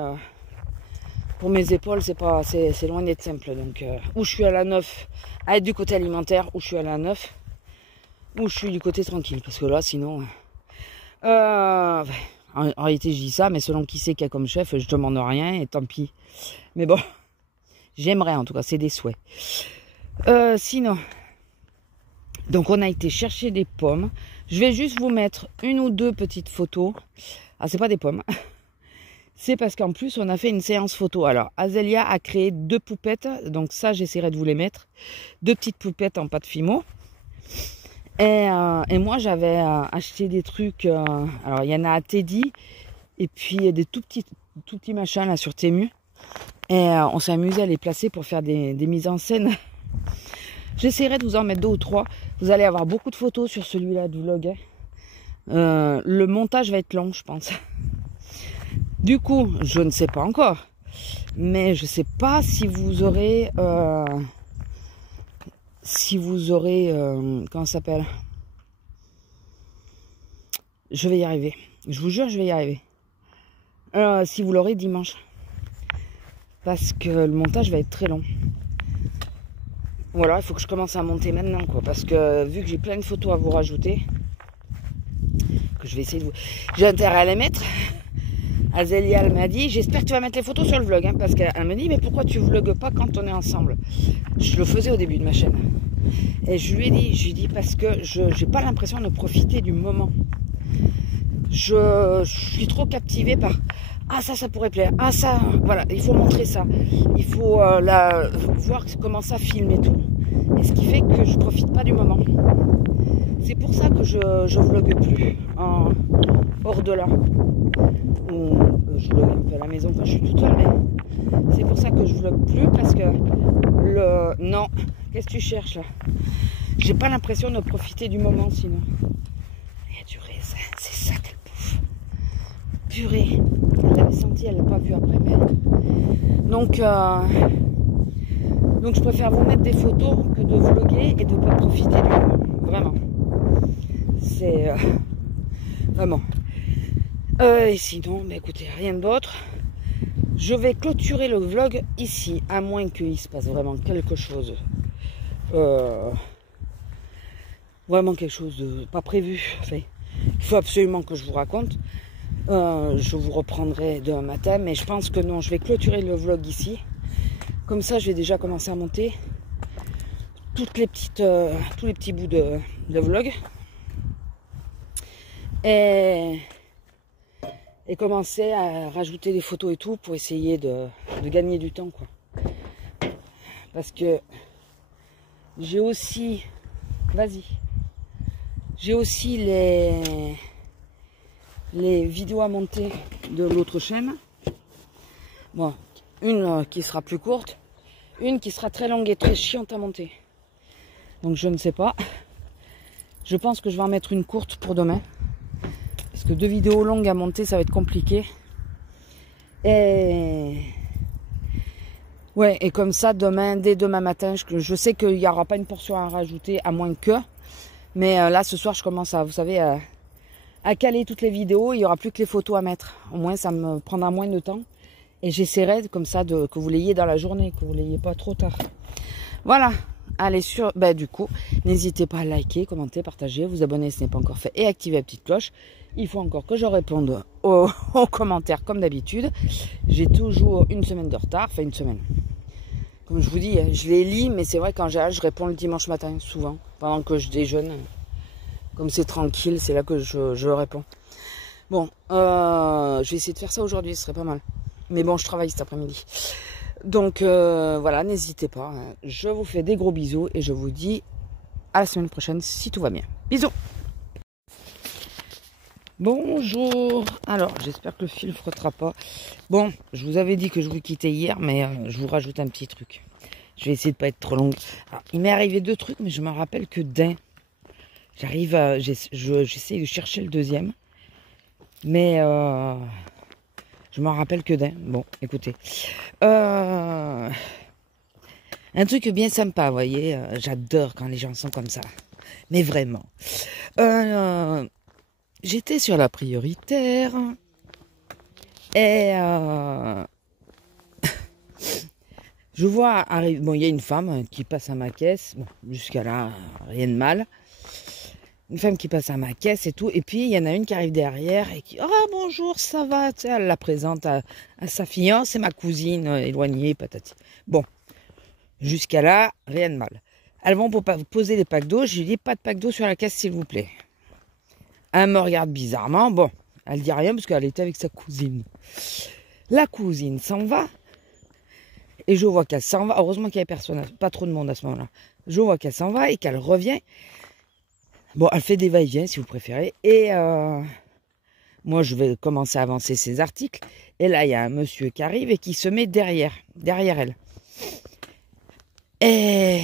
pour mes épaules c'est loin d'être simple. Donc ou je suis à la 9 à être du côté alimentaire, ou je suis à la 9 ou je suis du côté tranquille, parce que là sinon en réalité je dis ça, mais selon qui c'est qu'il y a comme chef, je demande rien et tant pis. Mais bon, j'aimerais en tout cas, c'est des souhaits. Sinon, donc on a été chercher des pommes. Je vais juste vous mettre une ou deux petites photos. Ah, c'est pas des pommes. C'est parce qu'en plus on a fait une séance photo. Alors Azélia a créé 2 poupettes. Donc ça j'essaierai de vous les mettre. 2 petites poupettes en pâte Fimo. Et moi j'avais acheté des trucs. Alors il y en a à Teddy. Et puis des tout petits machins là sur Temu. Et on s'est amusé à les placer pour faire des mises en scène. J'essaierai de vous en mettre 2 ou 3. Vous allez avoir beaucoup de photos sur celui-là de vlog. Le montage va être long, je pense. Du coup, je ne sais pas encore. Mais je ne sais pas si vous aurez... comment ça s'appelle? Je vais y arriver. Je vous jure, je vais y arriver. Si vous l'aurez dimanche. Parce que le montage va être très long. Voilà, il faut que je commence à monter maintenant, quoi. Parce que vu que j'ai plein de photos à vous rajouter, que je vais essayer de vous... J'ai intérêt à les mettre. Azélia, elle m'a dit, j'espère que tu vas mettre les photos sur le vlog. Hein, parce qu'elle me dit, mais pourquoi tu vlogues pas quand on est ensemble? Je le faisais au début de ma chaîne. Et je lui ai dit, parce que je n'ai pas l'impression de profiter du moment. Je suis trop captivée par... Ah ça pourrait plaire. Ah ça, voilà, il faut montrer ça. Il faut voir comment ça filme et tout. Et ce qui fait que je profite pas du moment. C'est pour ça que je vlogue plus hors de là. Je vlogue un peu à la maison quand je suis toute seule, mais c'est pour ça que je vlogue plus, parce que non, qu'est-ce que tu cherches là? J'ai pas l'impression de profiter du moment sinon. Il y a du raisin, c'est ça qu'elle bouffe. Purée. Elle l'avait senti, elle l'a pas vu après, mais... Donc je préfère vous mettre des photos que de vlogger et de pas profiter du moment. vraiment. C'est vraiment. Et sinon, bah, écoutez, rien d'autre. Je vais clôturer le vlog ici, à moins qu'il se passe vraiment quelque chose. Vraiment quelque chose de pas prévu. Enfin, il faut absolument que je vous raconte. Je vous reprendrai demain matin, mais je pense que non, je vais clôturer le vlog ici. Comme ça, je vais déjà commencer à monter tous les petits bouts de vlog. Et commencer à rajouter des photos et tout pour essayer de gagner du temps, quoi. Parce que j'ai aussi... Vas-y. J'ai aussi les vidéos à monter de l'autre chaîne. Bon, une qui sera plus courte, une qui sera très longue et très chiante à monter. Donc je ne sais pas. Je pense que je vais en mettre une courte pour demain. Parce que 2 vidéos longues à monter, ça va être compliqué. Et ouais, et comme ça, dès demain matin, je sais qu'il n'y aura pas une portion à rajouter, à moins que. Mais là, ce soir, je commence à, vous savez, à caler toutes les vidéos. Il n'y aura plus que les photos à mettre. Au moins, ça me prendra moins de temps. Et j'essaierai comme ça que vous l'ayez dans la journée, que vous l'ayez pas trop tard. Voilà. Allez du coup, n'hésitez pas à liker, commenter, partager, vous abonner si ce n'est pas encore fait et activer la petite cloche. Il faut encore que je réponde aux commentaires comme d'habitude. J'ai toujours une semaine de retard, enfin une semaine. Comme je vous dis, je les lis, mais c'est vrai qu'en général, je réponds le dimanche matin, souvent, pendant que je déjeune. Comme c'est tranquille, c'est là que je réponds. Bon, je vais essayer de faire ça aujourd'hui, ce serait pas mal. Mais bon, je travaille cet après-midi. Donc voilà, n'hésitez pas. Je vous fais des gros bisous et je vous dis à la semaine prochaine si tout va bien. Bisous. Bonjour. Alors, j'espère que le fil ne frottera pas. Bon, je vous avais dit que je vous quittais hier, mais je vous rajoute un petit truc. Je vais essayer de pas être trop longue. Alors, il m'est arrivé 2 trucs, mais je me rappelle que d'un. J'essaie de chercher le deuxième. Mais je m'en rappelle que d'un. Bon, écoutez. Un truc bien sympa, vous voyez. J'adore quand les gens sont comme ça. Mais vraiment. J'étais sur la prioritaire. Et je vois arriver. Bon, il y a une femme qui passe à ma caisse. Bon, jusqu'à là, rien de mal. Une femme qui passe à ma caisse et tout. Et puis, il y en a une qui arrive derrière et qui... Ah, bonjour, ça va. Tu sais, elle la présente à sa fille. Oh, c'est ma cousine éloignée, patati. Bon, jusqu'à là, rien de mal. Elles vont pour poser les packs d'eau. Je lui dis, pas de pack d'eau sur la caisse, s'il vous plaît. Elle me regarde bizarrement. Bon, elle dit rien parce qu'elle était avec sa cousine. La cousine s'en va. Et je vois qu'elle s'en va. Heureusement qu'il n'y avait personne, pas trop de monde à ce moment-là. Je vois qu'elle s'en va et qu'elle revient. Bon, elle fait des va-et-vient, si vous préférez. Et moi, je vais commencer à avancer ces articles. Et là, il y a un monsieur qui arrive et qui se met derrière elle. Et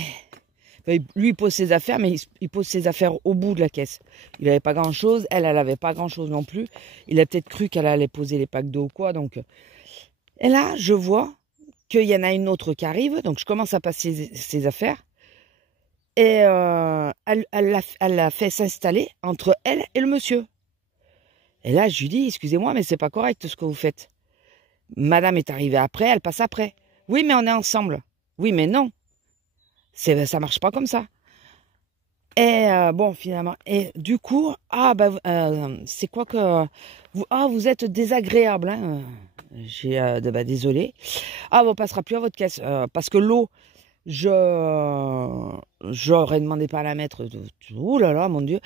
lui, il pose ses affaires, mais il pose ses affaires au bout de la caisse. Il n'avait pas grand-chose. Elle n'avait pas grand-chose non plus. Il a peut-être cru qu'elle allait poser les packs d'eau ou quoi. Donc. Et là, je vois qu'il y en a une autre qui arrive. Donc, je commence à passer ses affaires. Et elle l'a fait s'installer entre elle et le monsieur. Et là, je lui dis, excusez-moi, mais c'est pas correct ce que vous faites. Madame est arrivée après, elle passe après. Oui, mais on est ensemble. Oui, mais non. Ça marche pas comme ça. Et bon, finalement, et du coup, c'est quoi que... vous êtes désagréable. Hein. Désolé. Ah, on passera plus à votre caisse. Parce que l'eau... J'aurais demandé pas à la mettre. Oh là là, mon Dieu.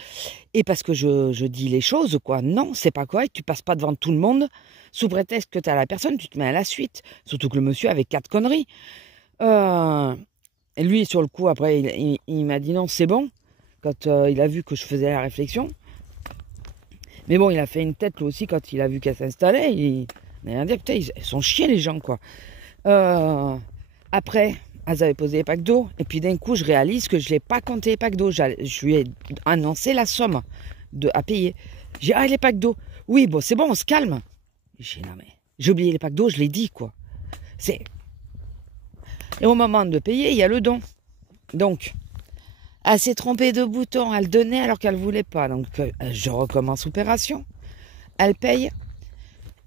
Et parce que je dis les choses, quoi. Non, c'est pas correct. Tu passes pas devant tout le monde sous prétexte que tu as la personne, tu te mets à la suite. Surtout que le monsieur avait 4 conneries. Et lui, sur le coup, après, il m'a dit non, c'est bon. Quand il a vu que je faisais la réflexion. Mais bon, il a fait une tête, lui aussi, quand il a vu qu'elle s'installait. Il a dit, putain, ils sont chiés, les gens, quoi. Après... Elles avaient posé les packs d'eau. Et puis d'un coup, je réalise que je n'ai pas compté les packs d'eau. Je lui ai annoncé la somme à payer. J'ai dit, les packs d'eau. Oui, bon, c'est bon, on se calme. J'ai dit, non, mais j'ai oublié les packs d'eau, je l'ai dit, quoi. Et au moment de payer, il y a le don. Donc, Elle s'est trompée de bouton, elle donnait alors qu'elle voulait pas. Donc je recommence opération. Elle paye.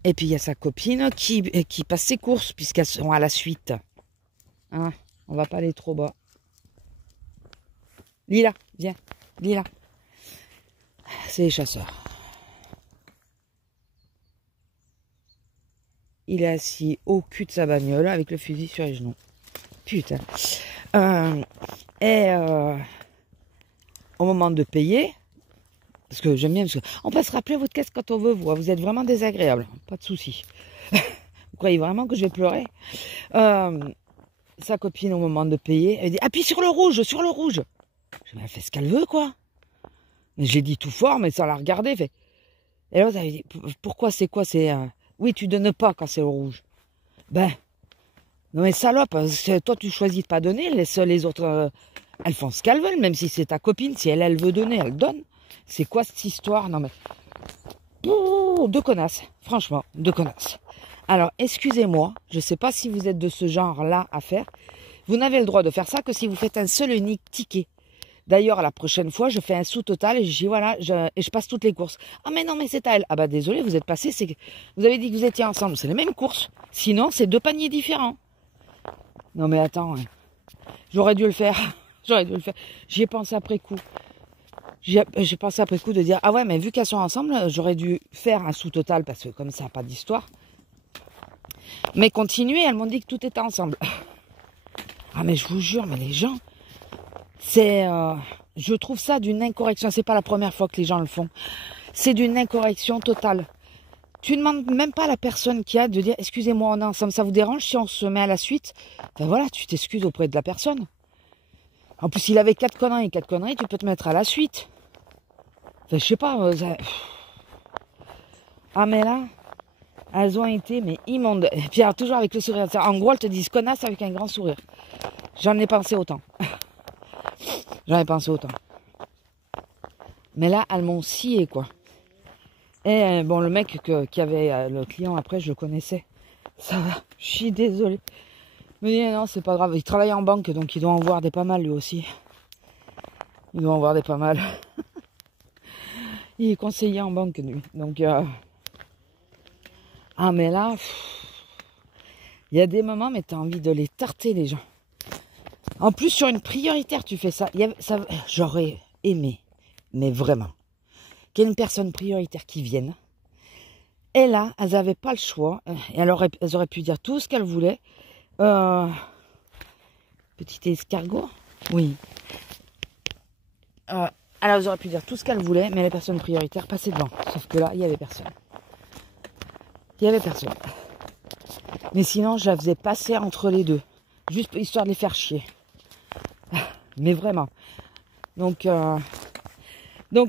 Et puis il y a sa copine qui passe ses courses puisqu'elles sont à la suite. Hein, on va pas aller trop bas. Lila, viens. Lila. C'est les chasseurs. Il est assis au cul de sa bagnole avec le fusil sur les genoux. Putain. Au moment de payer, parce que j'aime bien, on peut se rappeler votre caisse quand on veut, vous êtes vraiment désagréable, pas de souci. Vous croyez vraiment que je vais pleurer? Sa copine, au moment de payer, elle dit appuie sur le rouge, sur le rouge. Elle fait ce qu'elle veut, quoi. J'ai dit tout fort, mais sans la regarder. Fait. Et l'autre, elle dit pourquoi, c'est quoi? C'est oui, tu donnes pas quand c'est le rouge. Ben, non mais salope, toi tu choisis de pas donner, les autres, elles font ce qu'elles veulent, même si c'est ta copine, si elle veut donner, elle donne. C'est quoi cette histoire? Non mais, deux connasses, franchement, deux connasses. Alors, excusez-moi, je sais pas si vous êtes de ce genre-là à faire. Vous n'avez le droit de faire ça que si vous faites un seul unique ticket. D'ailleurs, la prochaine fois, je fais un sous-total et je dis voilà, je passe toutes les courses. Ah mais non, mais c'est à elle. Ah bah désolé, vous êtes passé, vous avez dit que vous étiez ensemble, c'est les mêmes courses. Sinon, c'est deux paniers différents. Non mais attends, hein. J'aurais dû le faire. J'aurais dû le faire. J'y ai pensé après coup. J'ai pensé après coup de dire ah ouais, mais vu qu'elles sont ensemble, j'aurais dû faire un sous-total parce que comme ça n'a pas d'histoire. Mais continuer, elles m'ont dit que tout était ensemble. Ah mais je vous jure, mais les gens, c'est, je trouve ça d'une incorrection. C'est pas la première fois que les gens le font. C'est d'une incorrection totale. Tu ne demandes même pas à la personne qui a de dire excusez-moi, on est ensemble, ça vous dérange si on se met à la suite? Ben voilà, tu t'excuses auprès de la personne. En plus, s'il avait 4 conneries, tu peux te mettre à la suite. Enfin, je sais pas. Ah mais là, elles ont été mais immondes. Et puis alors, toujours avec le sourire. En gros, elles te disent connasse avec un grand sourire. J'en ai pensé autant. J'en ai pensé autant. Mais là, elles m'ont scié, quoi. Et bon, le mec qui avait le client après, je le connaissais. Ça va, je suis désolée. Mais non, c'est pas grave. Il travaille en banque, donc il doit en voir des pas mal, lui aussi. Il doit en voir des pas mal. Il est conseiller en banque, lui. Donc, ah, mais là, il y a des moments, mais t'as envie de les tarter, les gens. En plus, sur une prioritaire, tu fais ça. J'aurais aimé, mais vraiment, qu'il y ait une personne prioritaire qui vienne. Et là, elles n'avaient pas le choix. Et elles auraient pu dire tout ce qu'elles voulaient. Petit escargot. Oui. Alors, elles auraient pu dire tout ce qu'elles voulaient, mais les personnes prioritaires passaient devant. Sauf que là, il n'y avait personne. Il n'y avait personne. Mais sinon, je la faisais passer entre les deux. Juste histoire de les faire chier. Mais vraiment. Donc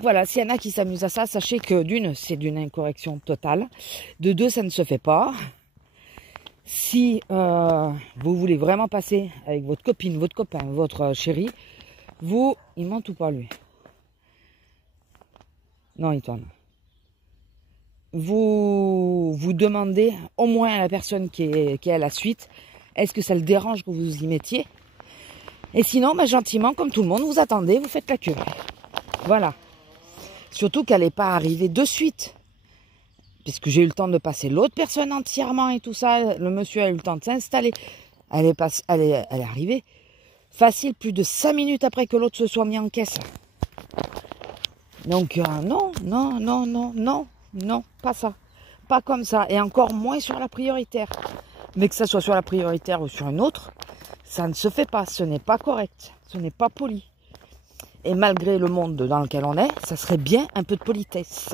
voilà, s'il y en a qui s'amusent à ça, sachez que d'une, c'est d'une incorrection totale. De deux, ça ne se fait pas. Si vous voulez vraiment passer avec votre copine, votre copain, votre chéri, il ment ou pas lui? Non, il tourne. Vous demandez au moins à la personne qui est à la suite, est-ce que ça le dérange que vous y mettiez? Et sinon, bah, gentiment, comme tout le monde, vous attendez, vous faites la queue. Voilà. Surtout qu'elle n'est pas arrivée de suite. Puisque j'ai eu le temps de passer l'autre personne entièrement et tout ça. Le monsieur a eu le temps de s'installer. Elle est arrivée facile plus de 5 minutes après que l'autre se soit mis en caisse. Donc non, pas ça. Pas comme ça. Et encore moins sur la prioritaire. Mais que ça soit sur la prioritaire ou sur une autre, ça ne se fait pas. Ce n'est pas correct. Ce n'est pas poli. Et malgré le monde dans lequel on est, ça serait bien un peu de politesse.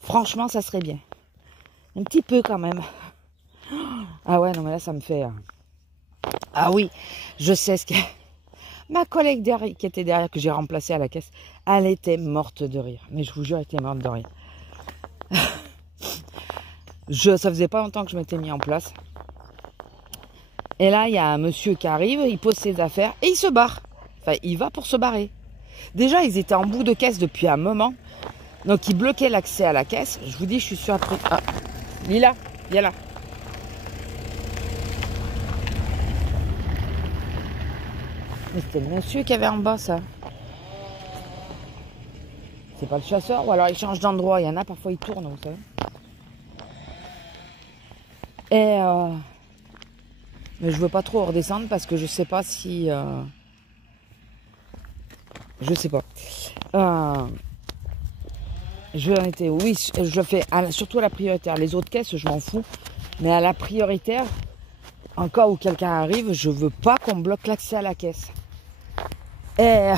Franchement, ça serait bien. Un petit peu quand même. Ah ouais, non mais là, ça me fait... Ah oui, je sais ce que... Ma collègue qui était derrière, que j'ai remplacée à la caisse, elle était morte de rire. Mais je vous jure, elle était morte de rire. Ça faisait pas longtemps que je m'étais mis en place. Et là, il y a un monsieur qui arrive, il pose ses affaires et il se barre. Enfin, il va pour se barrer. Déjà, ils étaient en bout de caisse depuis un moment. Donc, ils bloquaient l'accès à la caisse. Je vous dis, je suis sûre après... Ah, Lila, viens là. Mais c'était le monsieur qui avait en bas, ça. C'est pas le chasseur, ou alors il change d'endroit. Il y en a, parfois, il tourne, vous savez. Et mais je veux pas trop redescendre parce que je sais pas si... je sais pas. Je vais arrêter. Oui, je fais surtout à la prioritaire. Les autres caisses, je m'en fous. Mais à la prioritaire, en cas où quelqu'un arrive, je veux pas qu'on bloque l'accès à la caisse. Et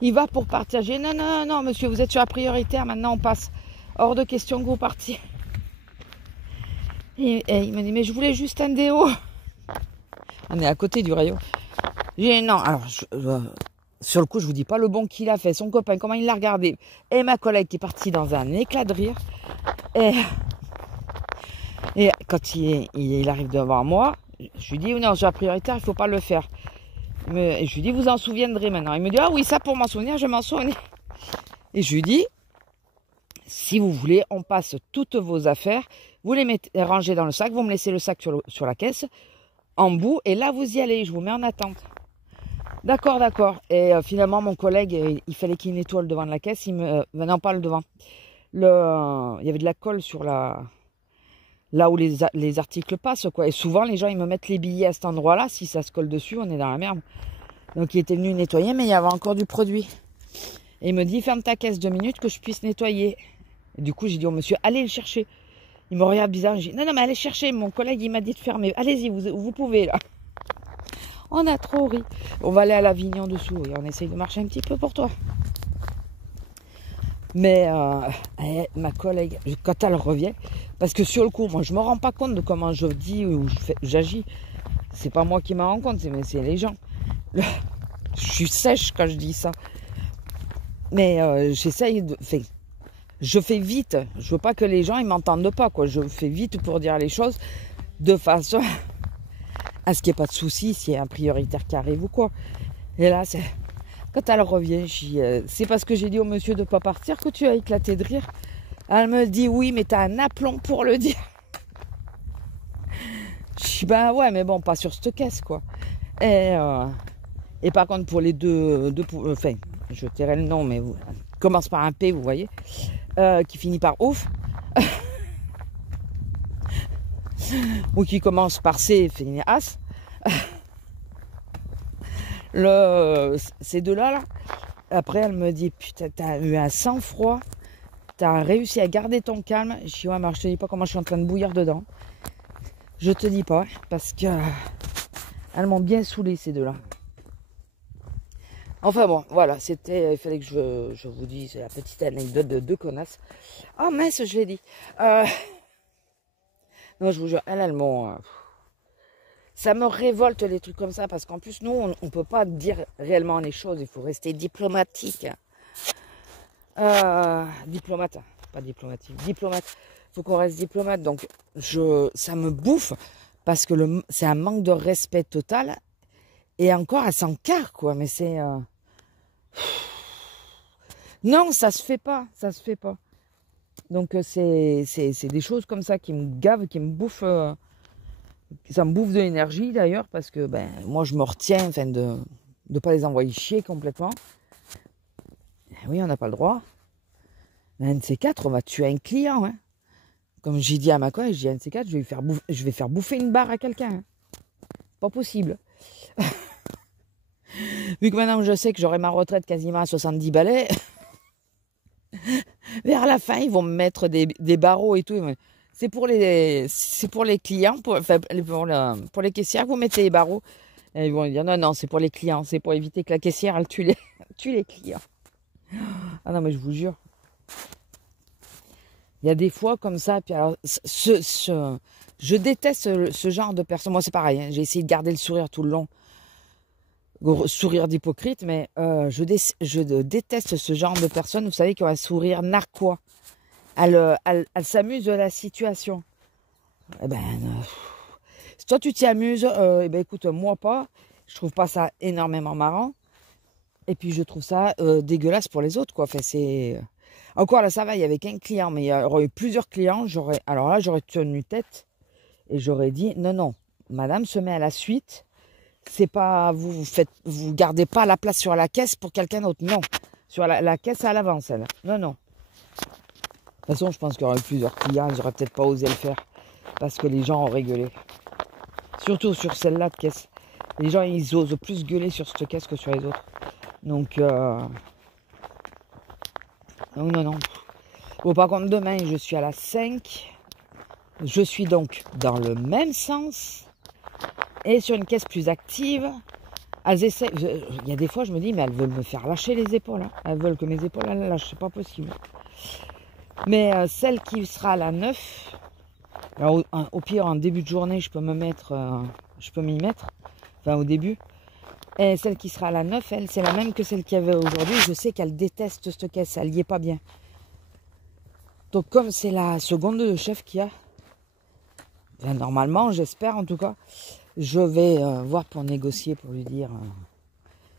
il va pour partir. J'ai dit, non, monsieur, vous êtes sur la prioritaire. Maintenant, on passe. Hors de question que vous partiez. Et il me dit, mais je voulais juste un déo. On est à côté du rayon. J'ai dit, non, alors, sur le coup, je vous dis pas le bon qu'il a fait. Son copain, comment il l'a regardé. Et ma collègue qui est partie dans un éclat de rire. Et quand il arrive devant moi, je lui dis, non, sur la prioritaire, il faut pas le faire. Et je lui dis, vous en souviendrez maintenant. Il me dit, ah oui, ça pour m'en souvenir, je m'en souviens. Et je lui dis, si vous voulez, on passe toutes vos affaires, vous les mettez rangées dans le sac, vous me laissez le sac sur la caisse, en bout, et là vous y allez, je vous mets en attente. D'accord. Et finalement, mon collègue, il fallait qu'il nettoie le devant de la caisse, non, pas le devant. Il y avait de la colle sur là où les articles passent, quoi. Et souvent, les gens, ils me mettent les billets à cet endroit-là, si ça se colle dessus, on est dans la merde. Donc, il était venu nettoyer, mais il y avait encore du produit. Et il me dit, ferme ta caisse 2 minutes que je puisse nettoyer. Et du coup, j'ai dit au monsieur, allez le chercher. Il me regarde bizarre. J'ai dit, non, mais allez chercher. Mon collègue, il m'a dit de fermer. Allez-y, vous pouvez, là. On a trop ri. On va aller à l'Avignon dessous et on essaye de marcher un petit peu pour toi. Mais ma collègue, quand elle revient, parce que sur le coup, moi, je me rends pas compte de comment je dis ou j'agis. C'est pas moi qui m'en rends compte, c'est les gens. Je suis sèche quand je dis ça. Mais j'essaye de... Je fais vite. Je veux pas que les gens ils m'entendent pas, quoi. Je fais vite pour dire les choses de façon à ce qu'il n'y ait pas de souci s'il y a un prioritaire qui arrive ou quoi. Et là, quand elle revient, c'est parce que j'ai dit au monsieur de ne pas partir que tu as éclaté de rire. Elle me dit oui, mais tu as un aplomb pour le dire. Je dis ben ouais, mais bon, pas sur cette caisse, quoi. Et par contre, pour les deux enfin, je tairai le nom, mais commence par un P, vous voyez, qui finit par ouf. Ou qui commence par C, finit as. Ces deux-là, là, après, elle me dit, putain, t'as eu un sang-froid, t'as réussi à garder ton calme. Je dis, ouais, mais je te dis pas comment je suis en train de bouillir dedans. Je te dis pas, parce que elles m'ont bien saoulé, ces deux-là. Enfin bon, voilà, il fallait que je vous dise la petite anecdote de deux connasses. Oh mince, je l'ai dit. Non, je vous jure, elles m'ont... ça me révolte les trucs comme ça, parce qu'en plus, nous, on ne peut pas dire réellement les choses, il faut rester diplomatique. Diplomate, pas diplomatique, diplomate. Il faut qu'on reste diplomate, donc ça me bouffe, parce que c'est un manque de respect total, et encore, à 100 quarts, quoi, mais c'est... Non, ça se fait pas. Donc, c'est des choses comme ça qui me gavent, qui me bouffent... ça me bouffe de l'énergie d'ailleurs parce que ben moi je me retiens enfin de ne pas les envoyer chier complètement. Oui, on n'a pas le droit. Un de ces quatre, on va tuer un client. Hein. Comme j'ai dit à ma collègue, j'ai un de ces quatre, je vais faire bouffer une barre à quelqu'un. Hein. Pas possible. Vu que maintenant je sais que j'aurai ma retraite quasiment à 70 balais, vers la fin ils vont me mettre des barreaux et tout. C'est pour les clients, pour les caissières, vous mettez les barreaux. Et ils vont dire non, c'est pour les clients, c'est pour éviter que la caissière elle tue les clients. Ah non, mais je vous jure. Il y a des fois comme ça, puis alors, je déteste ce genre de personnes. Moi c'est pareil, hein, j'ai essayé de garder le sourire tout le long. Sourire d'hypocrite, mais je déteste ce genre de personnes, vous savez, qui ont un sourire narquois. Elle s'amuse de la situation. Eh ben, si toi tu t'y amuses, eh ben écoute, moi pas. Je trouve pas ça énormément marrant. Et puis je trouve ça dégueulasse pour les autres, quoi. Enfin, c'est... Encore là, ça va, il y avait qu'un client, mais il y aurait eu plusieurs clients. Alors là, j'aurais tenu tête et j'aurais dit, non, madame se met à la suite. c'est pas, vous gardez pas la place sur la caisse pour quelqu'un d'autre. Non. Sur la caisse à l'avance, elle. Non, non. De toute façon, je pense qu'il y aurait eu plusieurs clients, ils auraient peut-être pas osé le faire. Parce que les gens auraient gueulé. Surtout sur celle-là de caisse. Les gens, ils osent plus gueuler sur cette caisse que sur les autres. Donc, non, non. Bon, par contre, demain, je suis à la 5. Je suis donc dans le même sens. Et sur une caisse plus active. Elles essaient. Il y a des fois, je me dis, mais elles veulent me faire lâcher les épaules. Hein. Elles veulent que mes épaules, elles lâchent. C'est pas possible. Mais celle qui sera à la 9. Alors, au pire, en début de journée, je peux m'y mettre. Enfin, au début. Et celle qui sera à la 9, elle, c'est la même que celle qu'il y avait aujourd'hui. Je sais qu'elle déteste cette caisse. Elle n'y est pas bien. Donc, comme c'est la seconde de chef qu'il y a, ben, normalement, j'espère en tout cas, je vais voir pour négocier, pour lui dire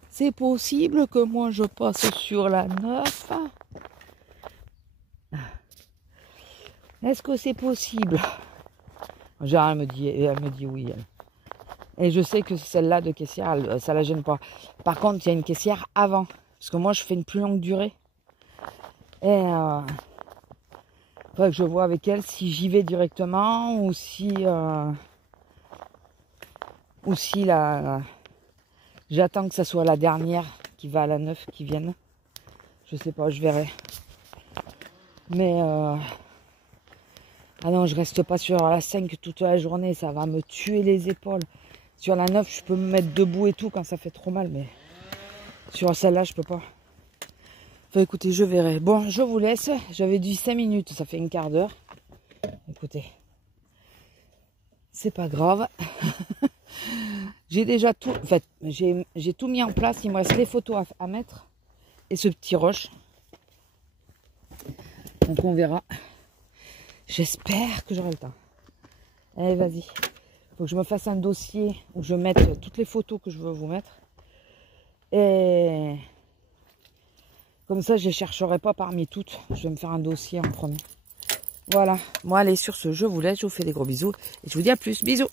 c'est possible que moi je passe sur la 9. Est-ce que c'est possible? En général, elle me dit oui. Elle. Et je sais que celle-là de caissière, ça la gêne pas. Par contre, il y a une caissière avant. Parce que moi, je fais une plus longue durée. Et faudrait que je vois avec elle si j'y vais directement ou si j'attends que ça soit la dernière qui va à la 9 qui vienne. Je sais pas, je verrai. Mais ah non, je reste pas sur la 5 toute la journée, ça va me tuer les épaules. Sur la 9, je peux me mettre debout et tout quand ça fait trop mal, mais sur celle-là, je peux pas. Enfin, écoutez, je verrai. Bon, je vous laisse. J'avais dit 5 minutes, ça fait une quart d'heure. Écoutez, c'est pas grave. J'ai déjà tout, en fait, j'ai tout mis en place. Il me reste les photos à mettre et ce petit rush. Donc on verra. J'espère que j'aurai le temps. Allez, vas-y. Faut que je me fasse un dossier où je mette toutes les photos que je veux vous mettre. Et comme ça, je ne chercherai pas parmi toutes. Je vais me faire un dossier en premier. Voilà. Bon, allez, sur ce, je vous laisse. Je vous fais des gros bisous. Et je vous dis à plus. Bisous.